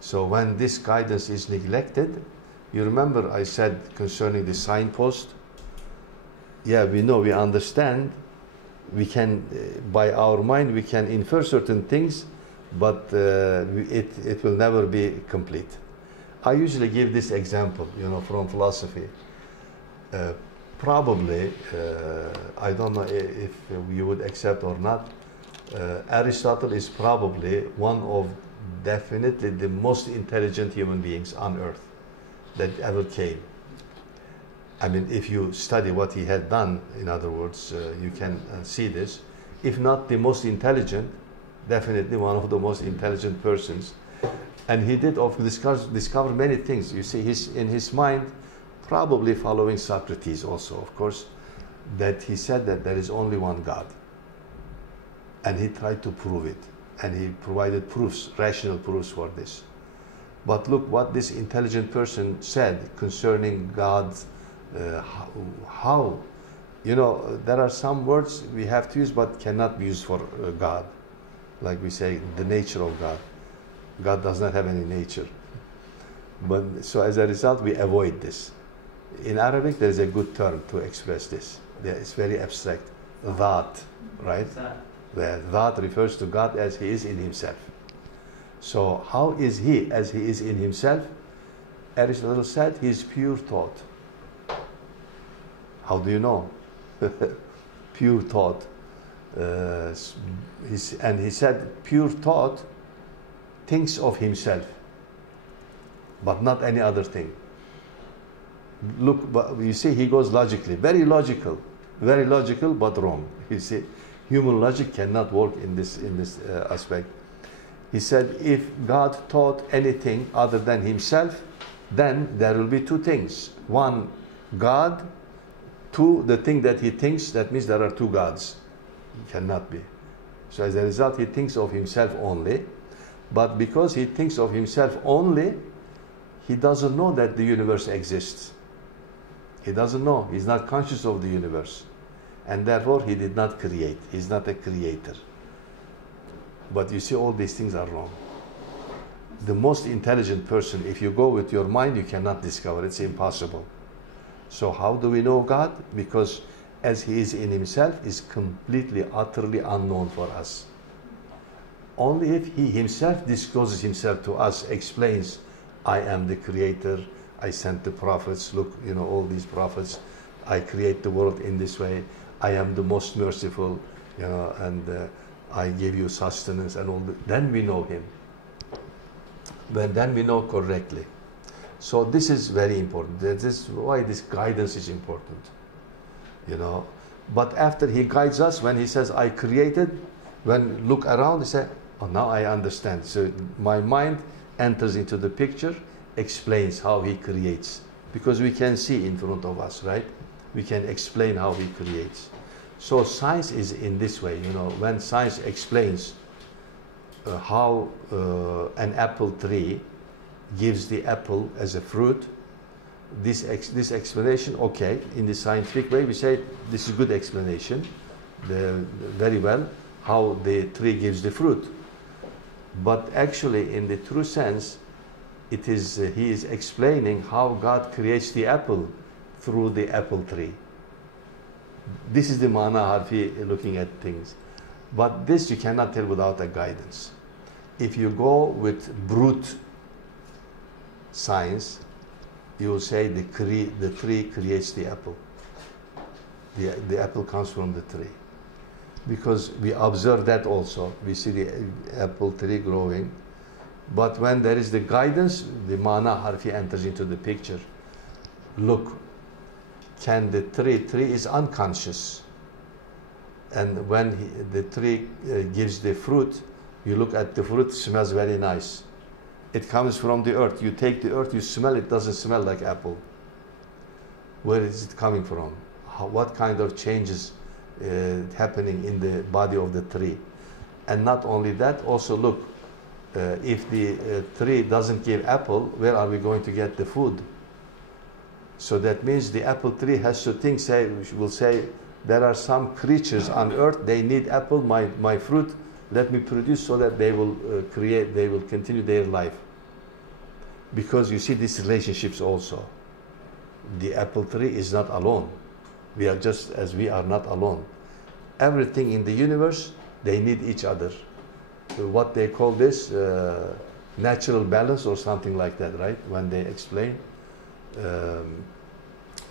So when this guidance is neglected, you remember I said concerning the signpost, yeah, we know, we understand, we can, by our mind, we can infer certain things, but it will never be complete. I usually give this example, you know, from philosophy. Probably, I don't know if you would accept or not, Aristotle is probably one of definitely the most intelligent human beings on earth that ever came. I mean, if you study what he had done, in other words, you can see this. If not the most intelligent, definitely one of the most intelligent persons. And he did discover many things. You see, in his mind, probably following Socrates also, of course, that he said that there is only one God. And he tried to prove it. And he provided proofs, rational proofs for this. But look what this intelligent person said concerning God, how, you know, there are some words we have to use but cannot be used for God. Like we say, the nature of God. God does not have any nature. But so as a result, we avoid this. In Arabic, there is a good term to express this. It's very abstract. That, right? That refers to God as He is in Himself. So how is He as He is in Himself? Aristotle said He is pure thought. How do you know? Pure thought. And he said pure thought thinks of himself, but not any other thing. Look, but you see, he goes logically, very logical, but wrong. You see, human logic cannot work in this aspect. He said, if God thought anything other than Himself, then there will be two things. One, God. Two, the thing that He thinks. That means there are two gods. It cannot be. So as a result, he thinks of himself only. But because he thinks of himself only, he doesn't know that the universe exists. He doesn't know. He's not conscious of the universe. And therefore, he did not create. He's not a creator. But you see, all these things are wrong. The most intelligent person, if you go with your mind, you cannot discover. It's impossible. So how do we know God? Because as He is in Himself, is completely, utterly unknown for us. Only if He Himself discloses Himself to us, explains, I am the Creator, I sent the prophets, look, you know, all these prophets, I create the world in this way, I am the most merciful, you know, and I give you sustenance and all that. Then we know Him. Then we know correctly. So this is very important. This is why this guidance is important. You know, but after He guides us, when He says, I created, when look around, He said, oh, now I understand. So my mind enters into the picture, explains how He creates. Because we can see in front of us, right? We can explain how He creates. So science is in this way, you know, when science explains how an apple tree gives the apple as a fruit, this explanation, okay, in the scientific way, we say this is a good explanation, very well, how the tree gives the fruit. But actually, in the true sense, it is He is explaining how God creates the apple through the apple tree. This is the mana harfi looking at things. But this you cannot tell without a guidance. If you go with brute science, you will say the tree creates the apple. The apple comes from the tree. Because we observe that also. We see the apple tree growing. But when there is the guidance, the mana harfi enters into the picture. Look, can the tree is unconscious. And when the tree gives the fruit, you look at the fruit, it smells very nice. It comes from the earth. You take the earth, you smell it, doesn't smell like apple. Where is it coming from? What kind of changes happening in the body of the tree? And not only that, also look, if the tree doesn't give apple, where are we going to get the food? So that means the apple tree has to think, will say, there are some creatures on earth, they need apple, my fruit, let me produce so that they will they will continue their life. Because you see these relationships also. The apple tree is not alone. We are just as we are not alone. Everything in the universe, they need each other. What they call this natural balance or something like that, right? When they explain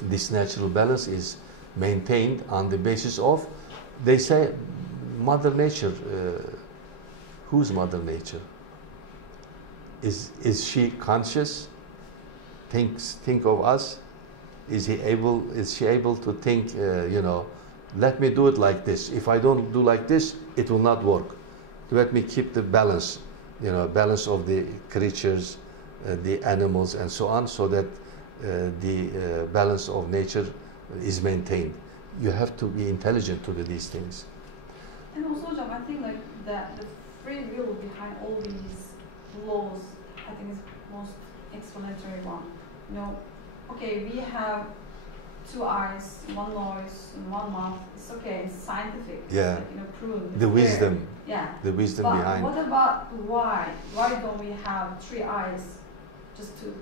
this natural balance is maintained on the basis of, they say, Mother Nature. Who's Mother Nature? Is she conscious? Think of us. Is she able to think? Let me do it like this. If I don't do like this, it will not work. Let me keep the balance, balance of the creatures, the animals, and so on, so that the balance of nature is maintained. You have to be intelligent to do these things. And also, John, I think like that the free will behind all these laws, I think is most explanatory one. Okay, we have 2 eyes, 1 nose, and 1 mouth. It's okay, it's scientific. Yeah. It's like, proven. The wisdom. Yeah. The wisdom but behind. What about why? Why don't we have 3 eyes?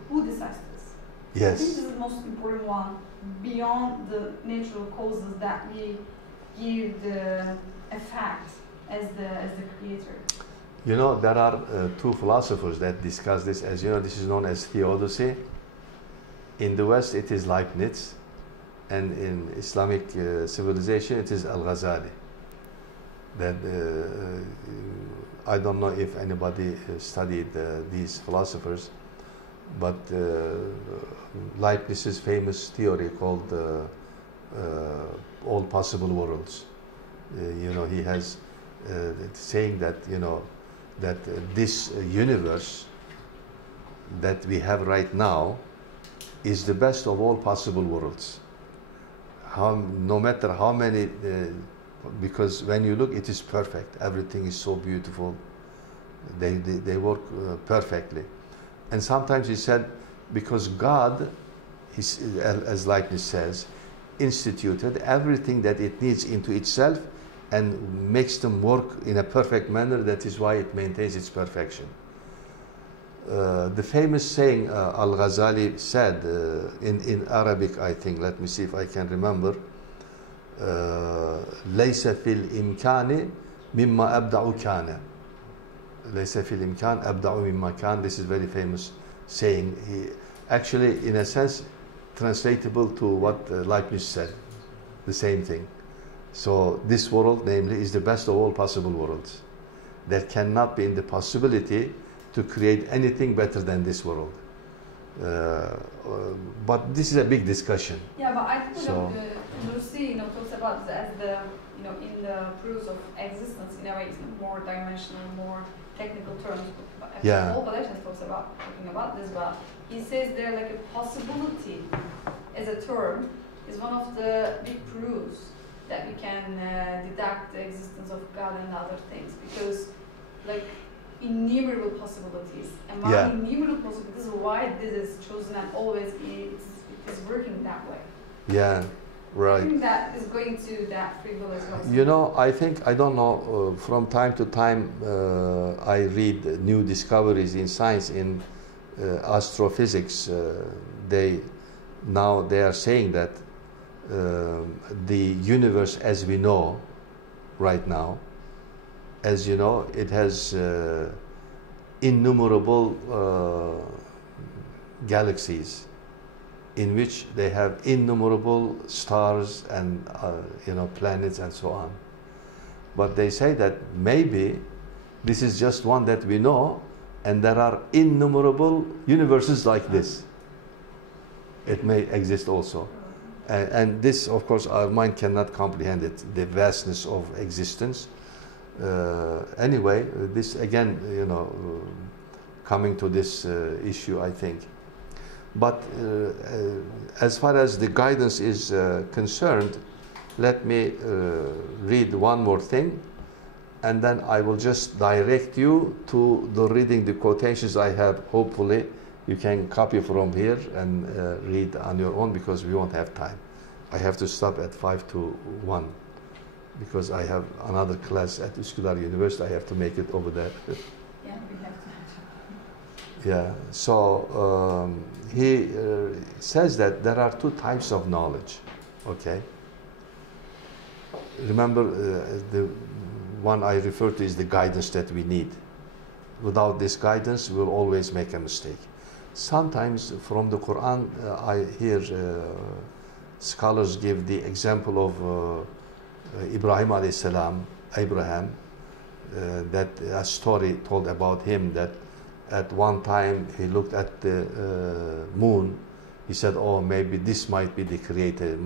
Who decides this? Yes. I think this is the most important one, beyond the natural causes that we give the effect as the creator. There are 2 philosophers that discuss this. As you know, this is known as theodicy. In the West, it is Leibniz, and in Islamic civilization, it is Al-Ghazali. That I don't know if anybody studied these philosophers, but Leibniz's famous theory called all possible worlds. He has saying that that this universe that we have right now is the best of all possible worlds. No matter how many, because when you look, it is perfect. Everything is so beautiful. They work perfectly. And sometimes he said, because God, as Leibniz says, instituted everything that it needs into itself and makes them work in a perfect manner. That is why it maintains its perfection. The famous saying Al-Ghazali said in Arabic, I think, let me see if I can remember, لَيْسَ فِي الْإِمْكَانِ مِمَّا أَبْدَعُ كَانَ. لَيْسَ فِي الْإِمْكَانِ أَبْدَعُ مِمَّا كَانَ. This is very famous saying. Actually, in a sense, translatable to what Leibniz said, the same thing. So this world, namely, is the best of all possible worlds. There cannot be in the possibility to create anything better than this world. But this is a big discussion. Yeah, but I think Lucy, talks about this as the, in the proofs of existence, in a way, it's more dimensional, more technical terms. Yeah. All collections talking about this, but he says there like a possibility as a term is one of the big proofs that we can deduct the existence of God and other things, because like innumerable possibilities, among innumerable possibilities, why this is chosen and always it is working that way. Yeah, right. I think that is going to that free will as well. I don't know, from time to time I read new discoveries in science, in astrophysics. They are saying that the universe as we know right now, as you know, it has innumerable galaxies in which they have innumerable stars and planets and so on. But they say that maybe this is just one that we know, and there are innumerable universes like this. It may exist also. And this, of course, our mind cannot comprehend it, the vastness of existence. Anyway, this again, coming to this issue, I think. But as far as the guidance is concerned, let me read one more thing, and then I will just direct you to the reading the quotations I have. Hopefully you can copy from here and read on your own, because we won't have time. I have to stop at 5 to 1 because I have another class at Üsküdar University. I have to make it over there. Yeah, we have to. Yeah, so he says that there are two types of knowledge, okay? Remember, the one I refer to is the guidance that we need. Without this guidance, we'll always make a mistake. Sometimes from the Quran, I hear scholars give the example of Ibrahim alayhi salam, Abraham, that a story told about him that at one time he looked at the moon. He said, oh, maybe this might be the creator.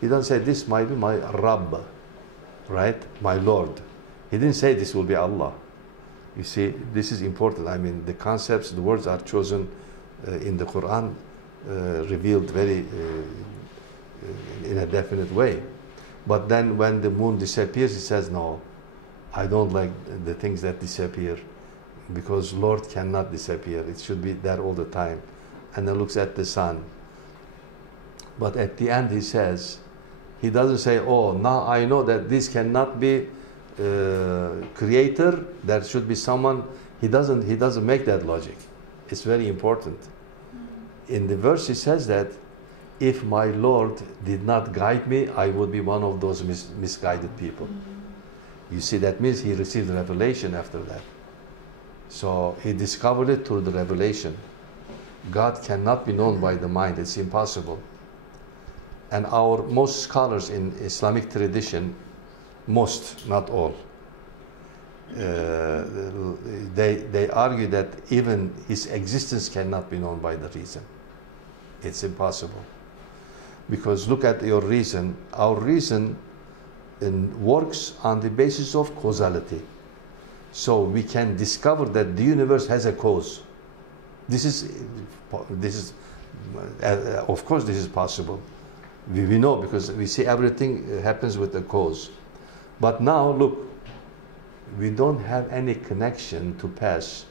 He doesn't say this might be my Rabb, right? My Lord. He didn't say this will be Allah. You see, this is important. I mean, the concepts, the words are chosen in the Quran, revealed very in a definite way. But then when the moon disappears, he says, no, I don't like the things that disappear, because Lord cannot disappear. It should be there all the time. And then looks at the sun. But at the end he says, he doesn't say, oh, now I know that this cannot be creator, there should be someone. He doesn't make that logic. It's very important. In the verse he says that if my Lord did not guide me, I would be one of those misguided people. You see, that means he received revelation after that. So he discovered it through the revelation. God cannot be known by the mind. It's impossible. And most scholars in Islamic tradition, most, not all, they argue that even his existence cannot be known by the reason. It's impossible. Because look at your reason. Our reason works on the basis of causality. So we can discover that the universe has a cause. This is of course this is possible. We know, because we see everything happens with a cause. But now look, we don't have any connection to pass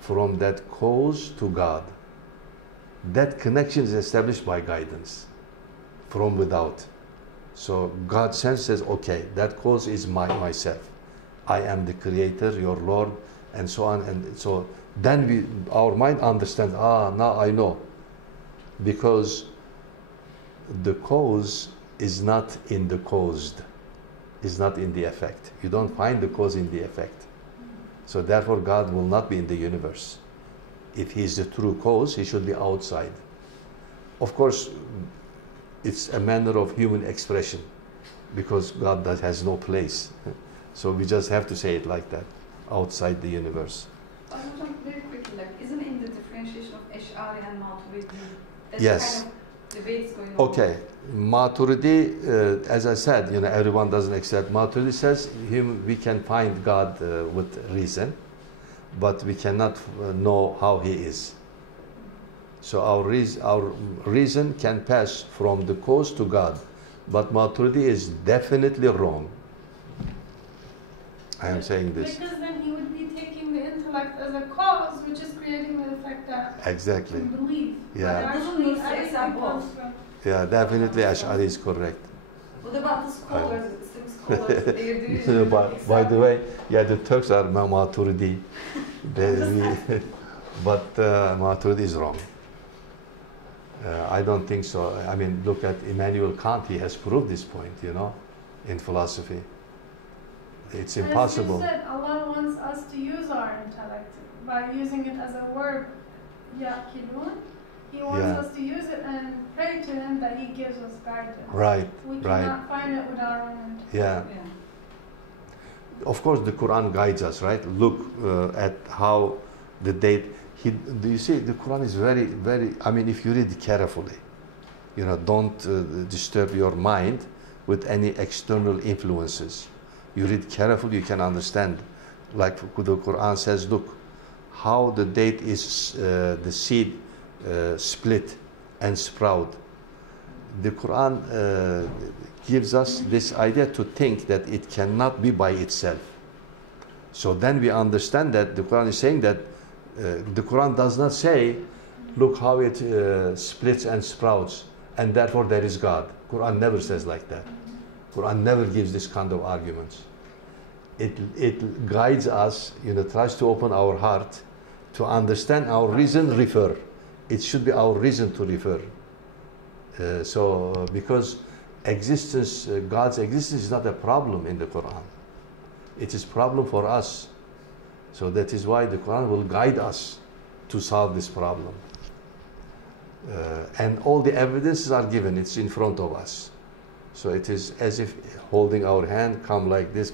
from that cause to God. That connection is established by guidance from without. So God says, okay, that cause is myself. I am the creator, your Lord, and so on. And so then our mind understands, now I know. Because the cause is not in the caused, is not in the effect. You don't find the cause in the effect. So therefore God will not be in the universe. If he is the true cause, he should be outside. Of course, it's a manner of human expression, because God has no place. So we just have to say it like that, outside the universe. Very quickly, isn't in the differentiation of Ash'ari and Maturidi, that's yes. kind of debates going on? Okay, Maturidi, as I said, everyone doesn't accept. Maturidi says we can find God with reason, but we cannot know how he is. So our reason can pass from the cause to God, but Maturidi is definitely wrong. I am saying this. Because then he would be taking the intellect as a cause, which is creating the effect that exactly. we believe. Yeah. But actually, everything comes from. Yeah, definitely Ash'ari is correct. What about the scholars? Scholars, their division. By the way, yeah, the Turks are Maturidi. But Maturidi is wrong. I don't think so. I mean, look at Immanuel Kant. He has proved this point, in philosophy. It's impossible. As you said, Allah wants us to use our intellect by using it as a verb, yaqilun. He wants us to use it and pray to him that he gives us guidance. Right. We cannot find it with our own intellect. Yeah. Of course, the Quran guides us, right? Look at how the date. Do you see, the Quran is very, very, I mean, if you read it carefully, don't disturb your mind with any external influences. You read carefully, you can understand. Like the Quran says, look, how the date is, the seed split and sprout. The Quran gives us this idea to think that it cannot be by itself. So then we understand that the Quran is saying that the Quran does not say, look how it splits and sprouts, and therefore there is God. Quran never says like that. Quran never gives this kind of arguments. It guides us, tries to open our heart to understand our reason, refer. It should be our reason to refer. Because existence, God's existence is not a problem in the Quran. It is a problem for us. So that is why the Quran will guide us to solve this problem. And all the evidences are given, it's in front of us. So it is as if holding our hand, come like this,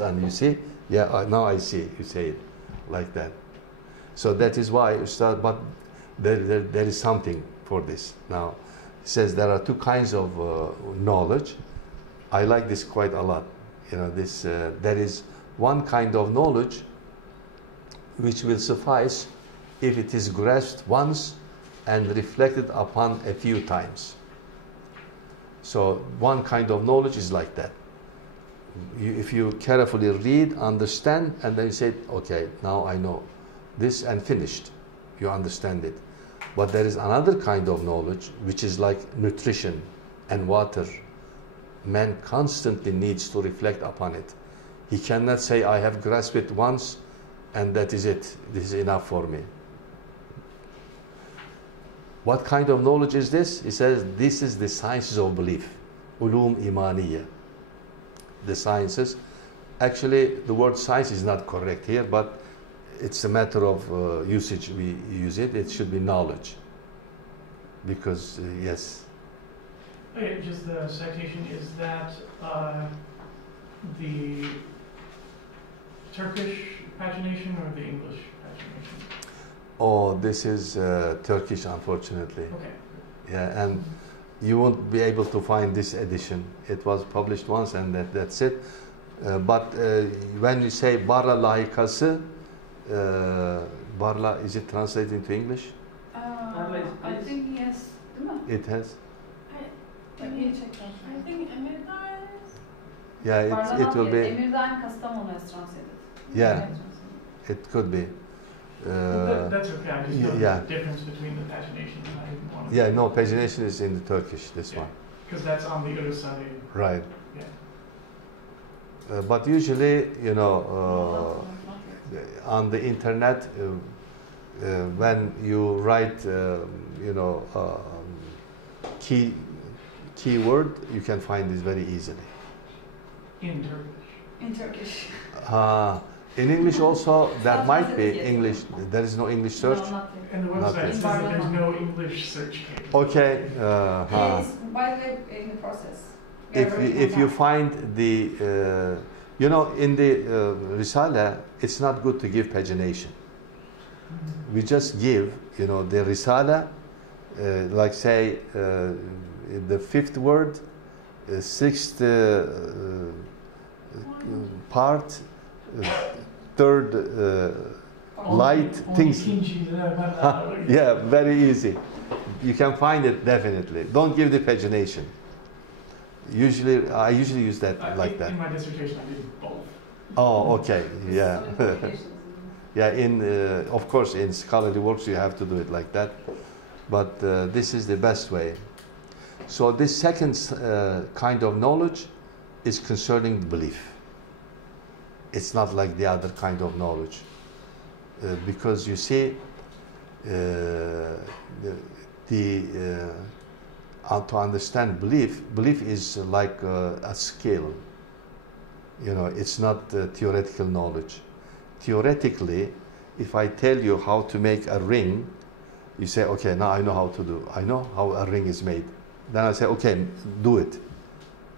and you see, yeah, now I see, you say it like that. So that is why, but there is something for this. Now, it says there are two kinds of knowledge. I like this quite a lot. There is one kind of knowledge which will suffice if it is grasped once and reflected upon a few times. So one kind of knowledge is like that. If you carefully read, understand, and then you say, okay, now I know this, and finished. You understand it. But there is another kind of knowledge which is like nutrition and water. Man constantly needs to reflect upon it. He cannot say, I have grasped it once and that is it. This is enough for me. What kind of knowledge is this? He says, this is the sciences of belief. Ulum imaniya. The sciences. Actually, the word science is not correct here, but it's a matter of usage. We use it. It should be knowledge. Because, yes. Okay, just the citation, is that the Turkish pagination or the English pagination? Oh, this is Turkish, unfortunately. Okay. Yeah, and you won't be able to find this edition. It was published once and that's it. But when you say Barla lahikası, Barla, is it translated into English? I think yes. It has? Let me check that. I think Emirdağ is. Yeah, it will be. Emirdağ and Kastamonu is translated. Yeah, it could be. That's okay. I just know yeah. the difference between the pagination and I didn't want to. Yeah, no, pagination is in the Turkish, this one. Because that's on the other side. Right. Yeah. But usually, on the internet, when you write, keyword, you can find this very easily. In Turkish. In Turkish. In English also, there not might be yet. English. There is no English search. No, not yet. And the Not website yet. says that there's no English search case. Okay. It's, by the way, in the process. We are working on If you that. find the, in the Risale, it's not good to give pagination. We just give, the Risale, like say, the fifth word, sixth part, third light things. Yeah, very easy. You can find it definitely. Don't give the pagination. I usually use that like that. In my dissertation, I did both. Oh, okay, yeah. So implications. Yeah, of course, in scholarly works you have to do it like that. But this is the best way. So this second kind of knowledge is concerning belief. It's not like the other kind of knowledge. Because you see, to understand belief is like a skill. It's not theoretical knowledge. Theoretically, if I tell you how to make a ring, you say, okay, now I know how to do. I know how a ring is made. Then I say, okay, do it.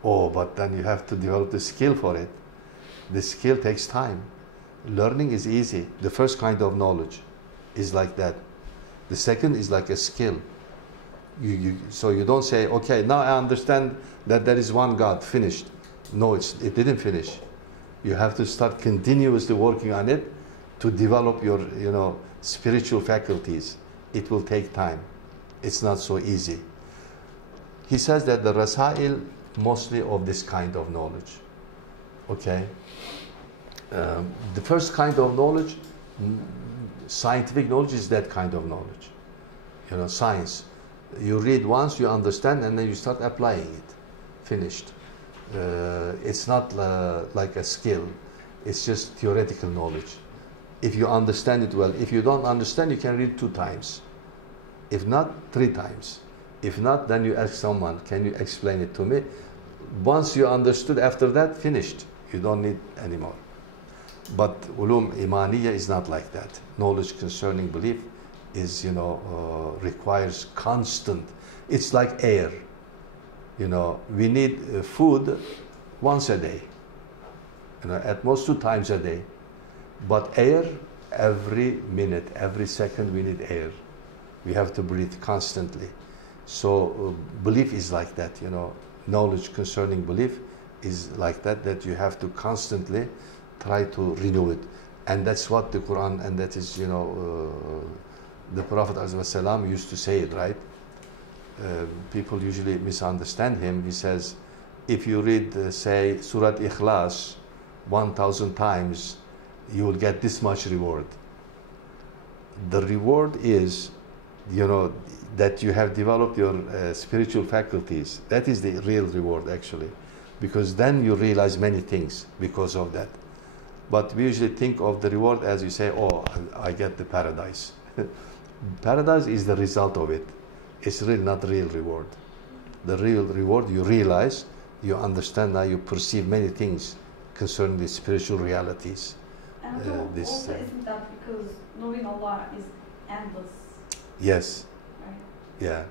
Oh, but then you have to develop the skill for it. The skill takes time. Learning is easy. The first kind of knowledge is like that. The second is like a skill. So you don't say, okay, now I understand that there is one God, finished. No, it didn't finish. You have to start continuously working on it to develop your, spiritual faculties it will take time. It's not so easy. He says that the rasail mostly of this kind of knowledge. Okay? The first kind of knowledge, scientific knowledge, is that kind of knowledge. You know, science. You read once, you understand, and then you start applying it. Finished. It's not like a skill. It's just theoretical knowledge. If you understand it well. If you don't understand, you can read 2 times. If not, 3 times. If not, then you ask someone, can you explain it to me? Once you understood, after that, finished. You don't need anymore. But ulum imaniya is not like that. Knowledge concerning belief is, you know, requires constant. It's like air. You know, we need food once a day. You know, at most 2 times a day. But air, every minute, every second, we need air. We have to breathe constantly. So belief is like that, you know. Knowledge concerning belief is like that, that you have to constantly try to renew it. And that's what the Quran, and that is, you know, the Prophet ﷺ used to say it, right? People usually misunderstand him. He says, if you read, say, Surat Ikhlas 1,000 times, you will get this much reward. The reward is, you know, that you have developed your spiritual faculties. That is the real reward, actually, because then you realize many things because of that. But we usually think of the reward as you say, oh, I get the paradise. Paradise is the result of it. It's really not real reward. The real reward, you realize, you understand now, you perceive many things concerning the spiritual realities. And also isn't that because knowing Allah is endless? Yes. Right? Yeah.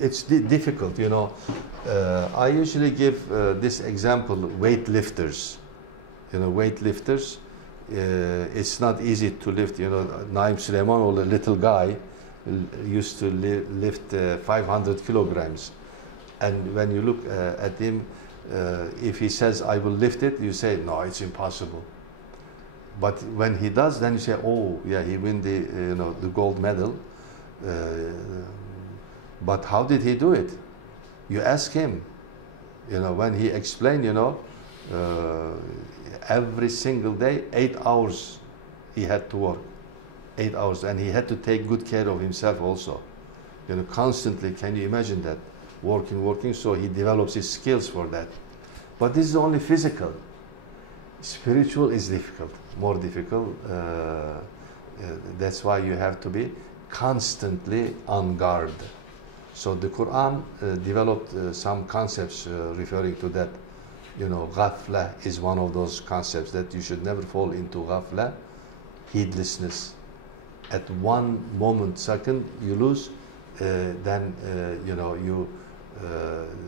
It's difficult, you know. I usually give this example, weightlifters. You know, weightlifters, it's not easy to lift. You know, Naim Suleiman, or a little guy, used to lift 500 kilograms. And when you look at him, if he says, I will lift it, you say, no, it's impossible. But when he does, then you say, oh, yeah, he win the, you know, the gold medal. But how did he do it? You ask him. You know, when he explained, you know, every single day, 8 hours he had to work. 8 hours. And he had to take good care of himself also. You know, constantly, can you imagine that? Working, so he develops his skills for that. But this is only physical. Spiritual is difficult, more difficult. That's why you have to be constantly on guard. So the Quran developed some concepts referring to that. You know, ghafla is one of those concepts, that you should never fall into ghafla, heedlessness. At one moment, second, you lose, then you know, you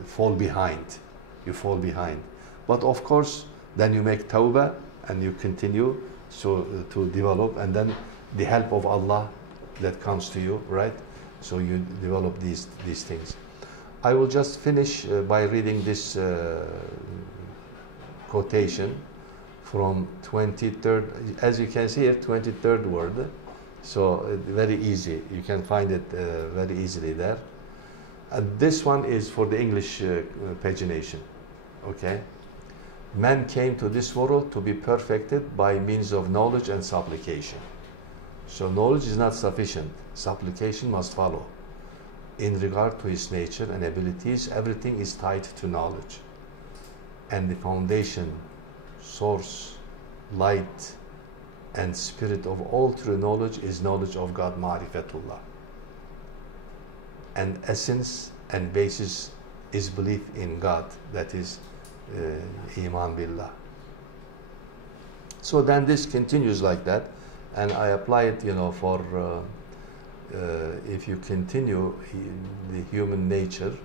fall behind. You fall behind. But of course, then you make tawbah and you continue so to develop, and then the help of Allah that comes to you, right? So you develop these things. I will just finish by reading this quotation from 23rd, as you can see here, 23rd word. So very easy. You can find it very easily there. And this one is for the English pagination. Okay? Man came to this world to be perfected by means of knowledge and supplication. So knowledge is not sufficient. Supplication must follow. In regard to his nature and abilities, everything is tied to knowledge. And the foundation, source, light, and spirit of all true knowledge is knowledge of God, ma'rifatullah. And essence and basis is belief in God, that is iman billah. So then this continues like that, and I apply it, you know, for if you continue the human nature,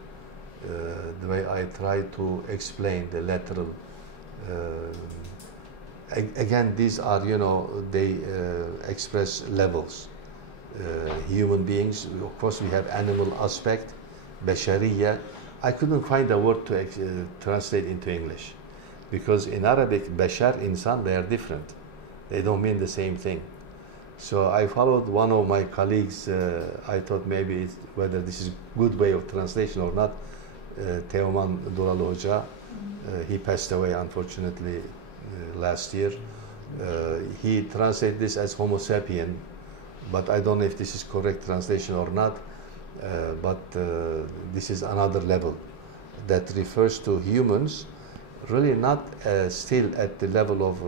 the way I try to explain the lateral. Again, these are, you know, they express levels. Human beings, of course, we have animal aspect, bashariya. I couldn't find a word to translate into English, because in Arabic, bashar, insan, they are different. They don't mean the same thing. So I followed one of my colleagues. I thought maybe whether this is good way of translation or not. Teoman Duralı Hoca. He passed away unfortunately last year. He translated this as Homo sapien, but I don't know if this is correct translation or not. But this is another level that refers to humans, really not still at the level of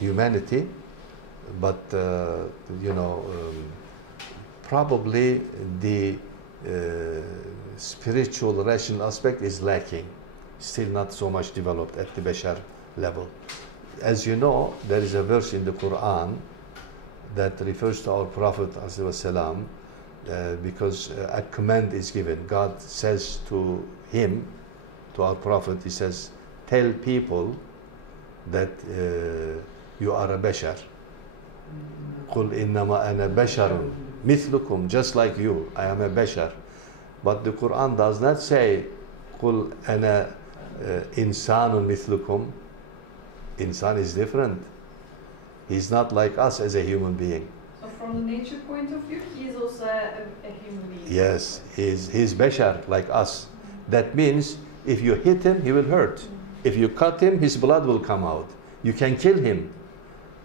humanity, but probably the spiritual rational aspect is lacking, still not so much developed at the Bashar level. As you know, there is a verse in the Quran that refers to our Prophet ﷺ, because a command is given. God says to him, to our Prophet, he says, tell people that you are a Bashar. قُلْ إِنَّمَا أَنَا بَشَرٌ مِثْلُكُمْ, just like you, I am a Bashar. But the Quran does not say قُلْ أَنَا إِنسَانٌ مِثْلُكُمْ. Insan is different. He's not like us as a human being. So from the nature point of view, he is also a human being. Yes, he's Bashar like us. That means if you hit him, he will hurt. If you cut him, his blood will come out. You can kill him.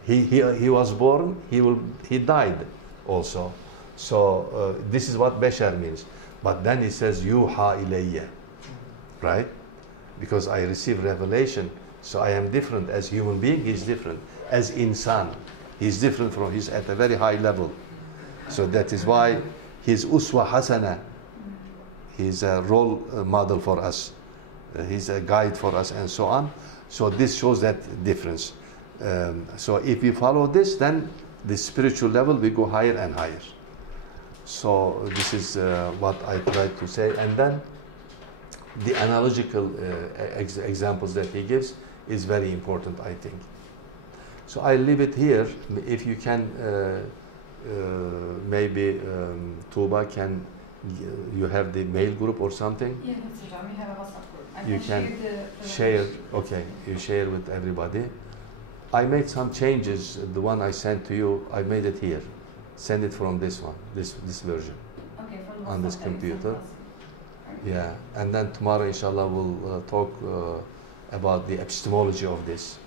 He was born, he died also. So this is what Bashar means. But then he says, Yuha ilayya, right? Because I receive revelation, so I am different. As human being, he's different. As insan, he's different from, he's at a very high level. So that is why he's uswa hasana. He's a role model for us. He's a guide for us and so on. So this shows that difference. So if we follow this, then the spiritual level we go higher and higher. So this is what I tried to say. And then the analogical examples that he gives is very important, I think. So I leave it here. If you can, maybe Tuğba, can you have the mail group or something? Yeah, that's it. We have a WhatsApp group. You can share. Okay, you share with everybody. I made some changes. The one I sent to you, I made it here. Send it from this one, this version. Okay, from on this computer. Okay. Yeah, and then tomorrow, inshallah, we'll talk about the epistemology of this.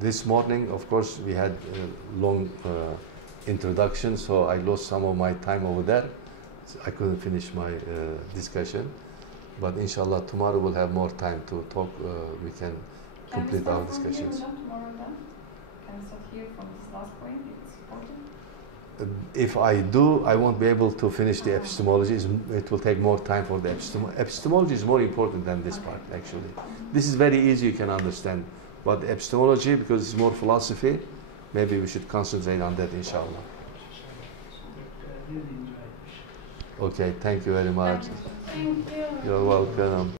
This morning, of course, we had a long introduction, so I lost some of my time over there. So I couldn't finish my discussion. But inshallah, tomorrow we'll have more time to talk. We can complete our discussions. Can we start here from this last point? It's important. If I do, I won't be able to finish the epistemology. It will take more time for the epistemology is more important than this part, actually. This is very easy, you can understand. But the epistemology, because it's more philosophy, maybe we should concentrate on that, inshallah. Okay, thank you very much. Thank you. You're welcome.